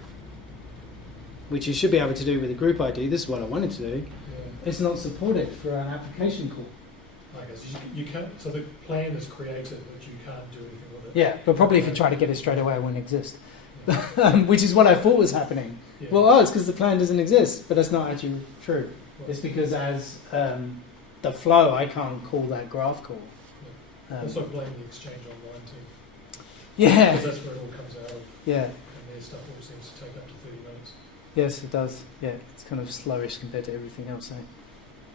which you should be able to do with a group ID, this is what I wanted to do. it's not supported for an application call. Okay, so you can't. So the plan is created, but you can't do anything with it. Yeah, but probably if you try to get it straight away, it won't exist. Which is what I thought was happening. Yeah. Well, it's because the plan doesn't exist, but that's not actually true. It's because as the flow, I can't call that graph call. Also blame the Exchange Online team. Yeah. Because that's where it all comes out of. Yeah. And their stuff all seems to take up to 30 minutes. Yes, it does. Yeah, it's kind of slowish compared to everything else. Eh?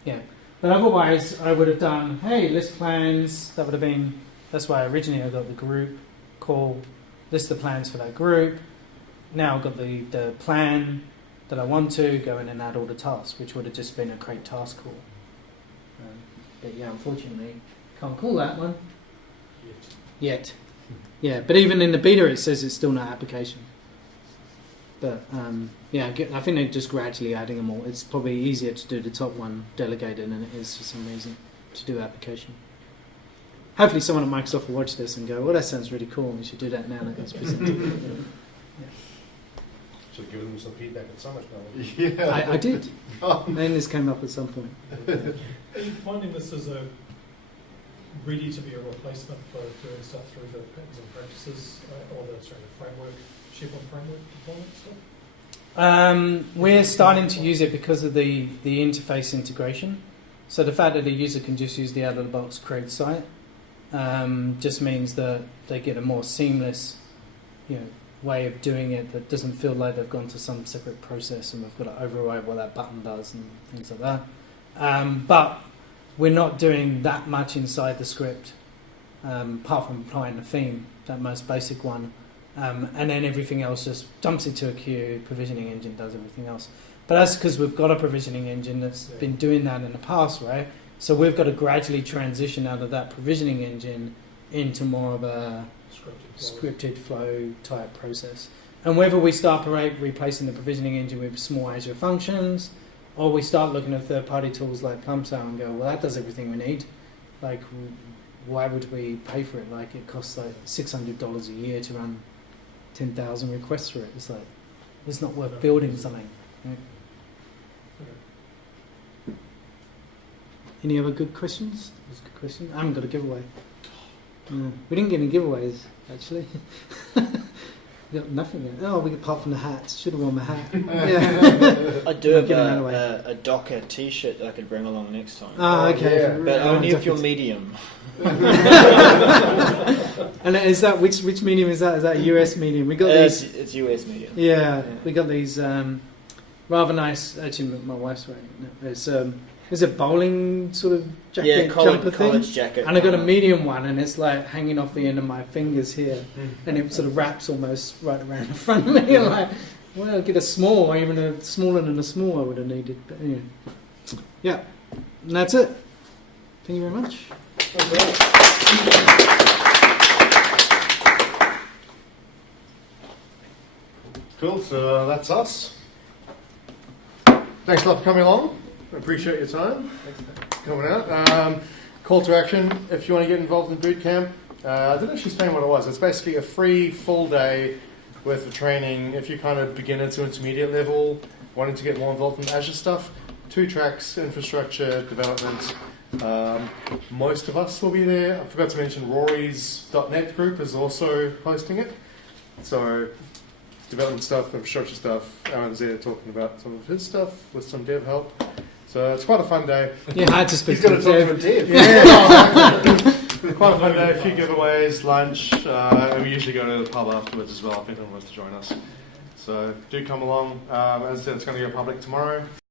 Yeah. But otherwise, I would have done, hey, list plans. That would have been, that's why originally I got the group call, list the plans for that group. Now I've got the plan that I want to go in and add all the tasks, which would have just been a create task call. But yeah, unfortunately, can't call that one yet. Yeah, but even in the beta, it says it's still not application. But yeah, I think they're just gradually adding them all. It's probably easier to do the top one delegated than it is for some reason to do application. Hopefully someone at Microsoft will watch this and go, well, that sounds really cool, we should do that now that it's presented. Should have given them some feedback at Summit. Yeah. I did. And this came up at some point. Are you finding this as a ready to be a replacement for doing stuff through the patterns and practices or the framework, SharePoint framework deployment stuff? We're starting to use it because of the interface integration. So the fact that the user can just use the out-of-the-box create site just means that they get a more seamless, way of doing it that doesn't feel like they've gone to some separate process and we've got to override what that button does and things like that. But we're not doing that much inside the script, apart from applying the theme, that most basic one. And then everything else just dumps into a queue, provisioning engine does everything else. But that's because we've got a provisioning engine that's been doing that in the past, right? So we've got to gradually transition out of that provisioning engine into more of a scripted flow type process. And whether we start replacing the provisioning engine with small Azure functions, or we start looking at third-party tools like PlumSale and go, well, that does everything we need. Like, why would we pay for it? Like, it costs like $600 a year to run 10,000 requests for it. It's like, it's not worth building something. Right? Any other good questions? That's a good question. I haven't got a giveaway. No. We didn't get any giveaways, actually. We got nothing yet. Oh, apart from the hats. Should have worn my hat. Yeah. I do have a Docker t-shirt that I could bring along next time. Ah, okay. Yeah. But only if you're medium. And is that which medium is that? Is that US medium? We got these. It's US medium. Yeah, we got these rather nice. Actually, my wife's wearing it. It's a bowling sort of jacket, jumper college thing. jacket. And I got a medium one, and it's like hanging off the end of my fingers here, and it sort of wraps almost right around the front of me. I'm like, well, I'll get a small, or even a smaller than a small I would have needed. But anyway. Yeah, and that's it. Thank you very much. Cool, so that's us. Thanks a lot for coming along. I appreciate your time. Coming out. Call to action, if you want to get involved in boot camp. I didn't actually explain what it was. It's basically a free full day worth of training if you're kind of beginner to intermediate level, wanting to get more involved in Azure stuff. 2 tracks, infrastructure, development. Most of us will be there. I forgot to mention Rory's .NET group is also hosting it. So development stuff, infrastructure stuff. Aaron's there talking about some of his stuff with some dev help. So it's quite a fun day. Yeah, I had to speak He's got to to talk to a Dev. dev. Yeah, quite a fun day. A few giveaways, lunch. And we usually go to the pub afterwards as well if anyone wants to join us. So do come along. As I said, it's going to go public tomorrow.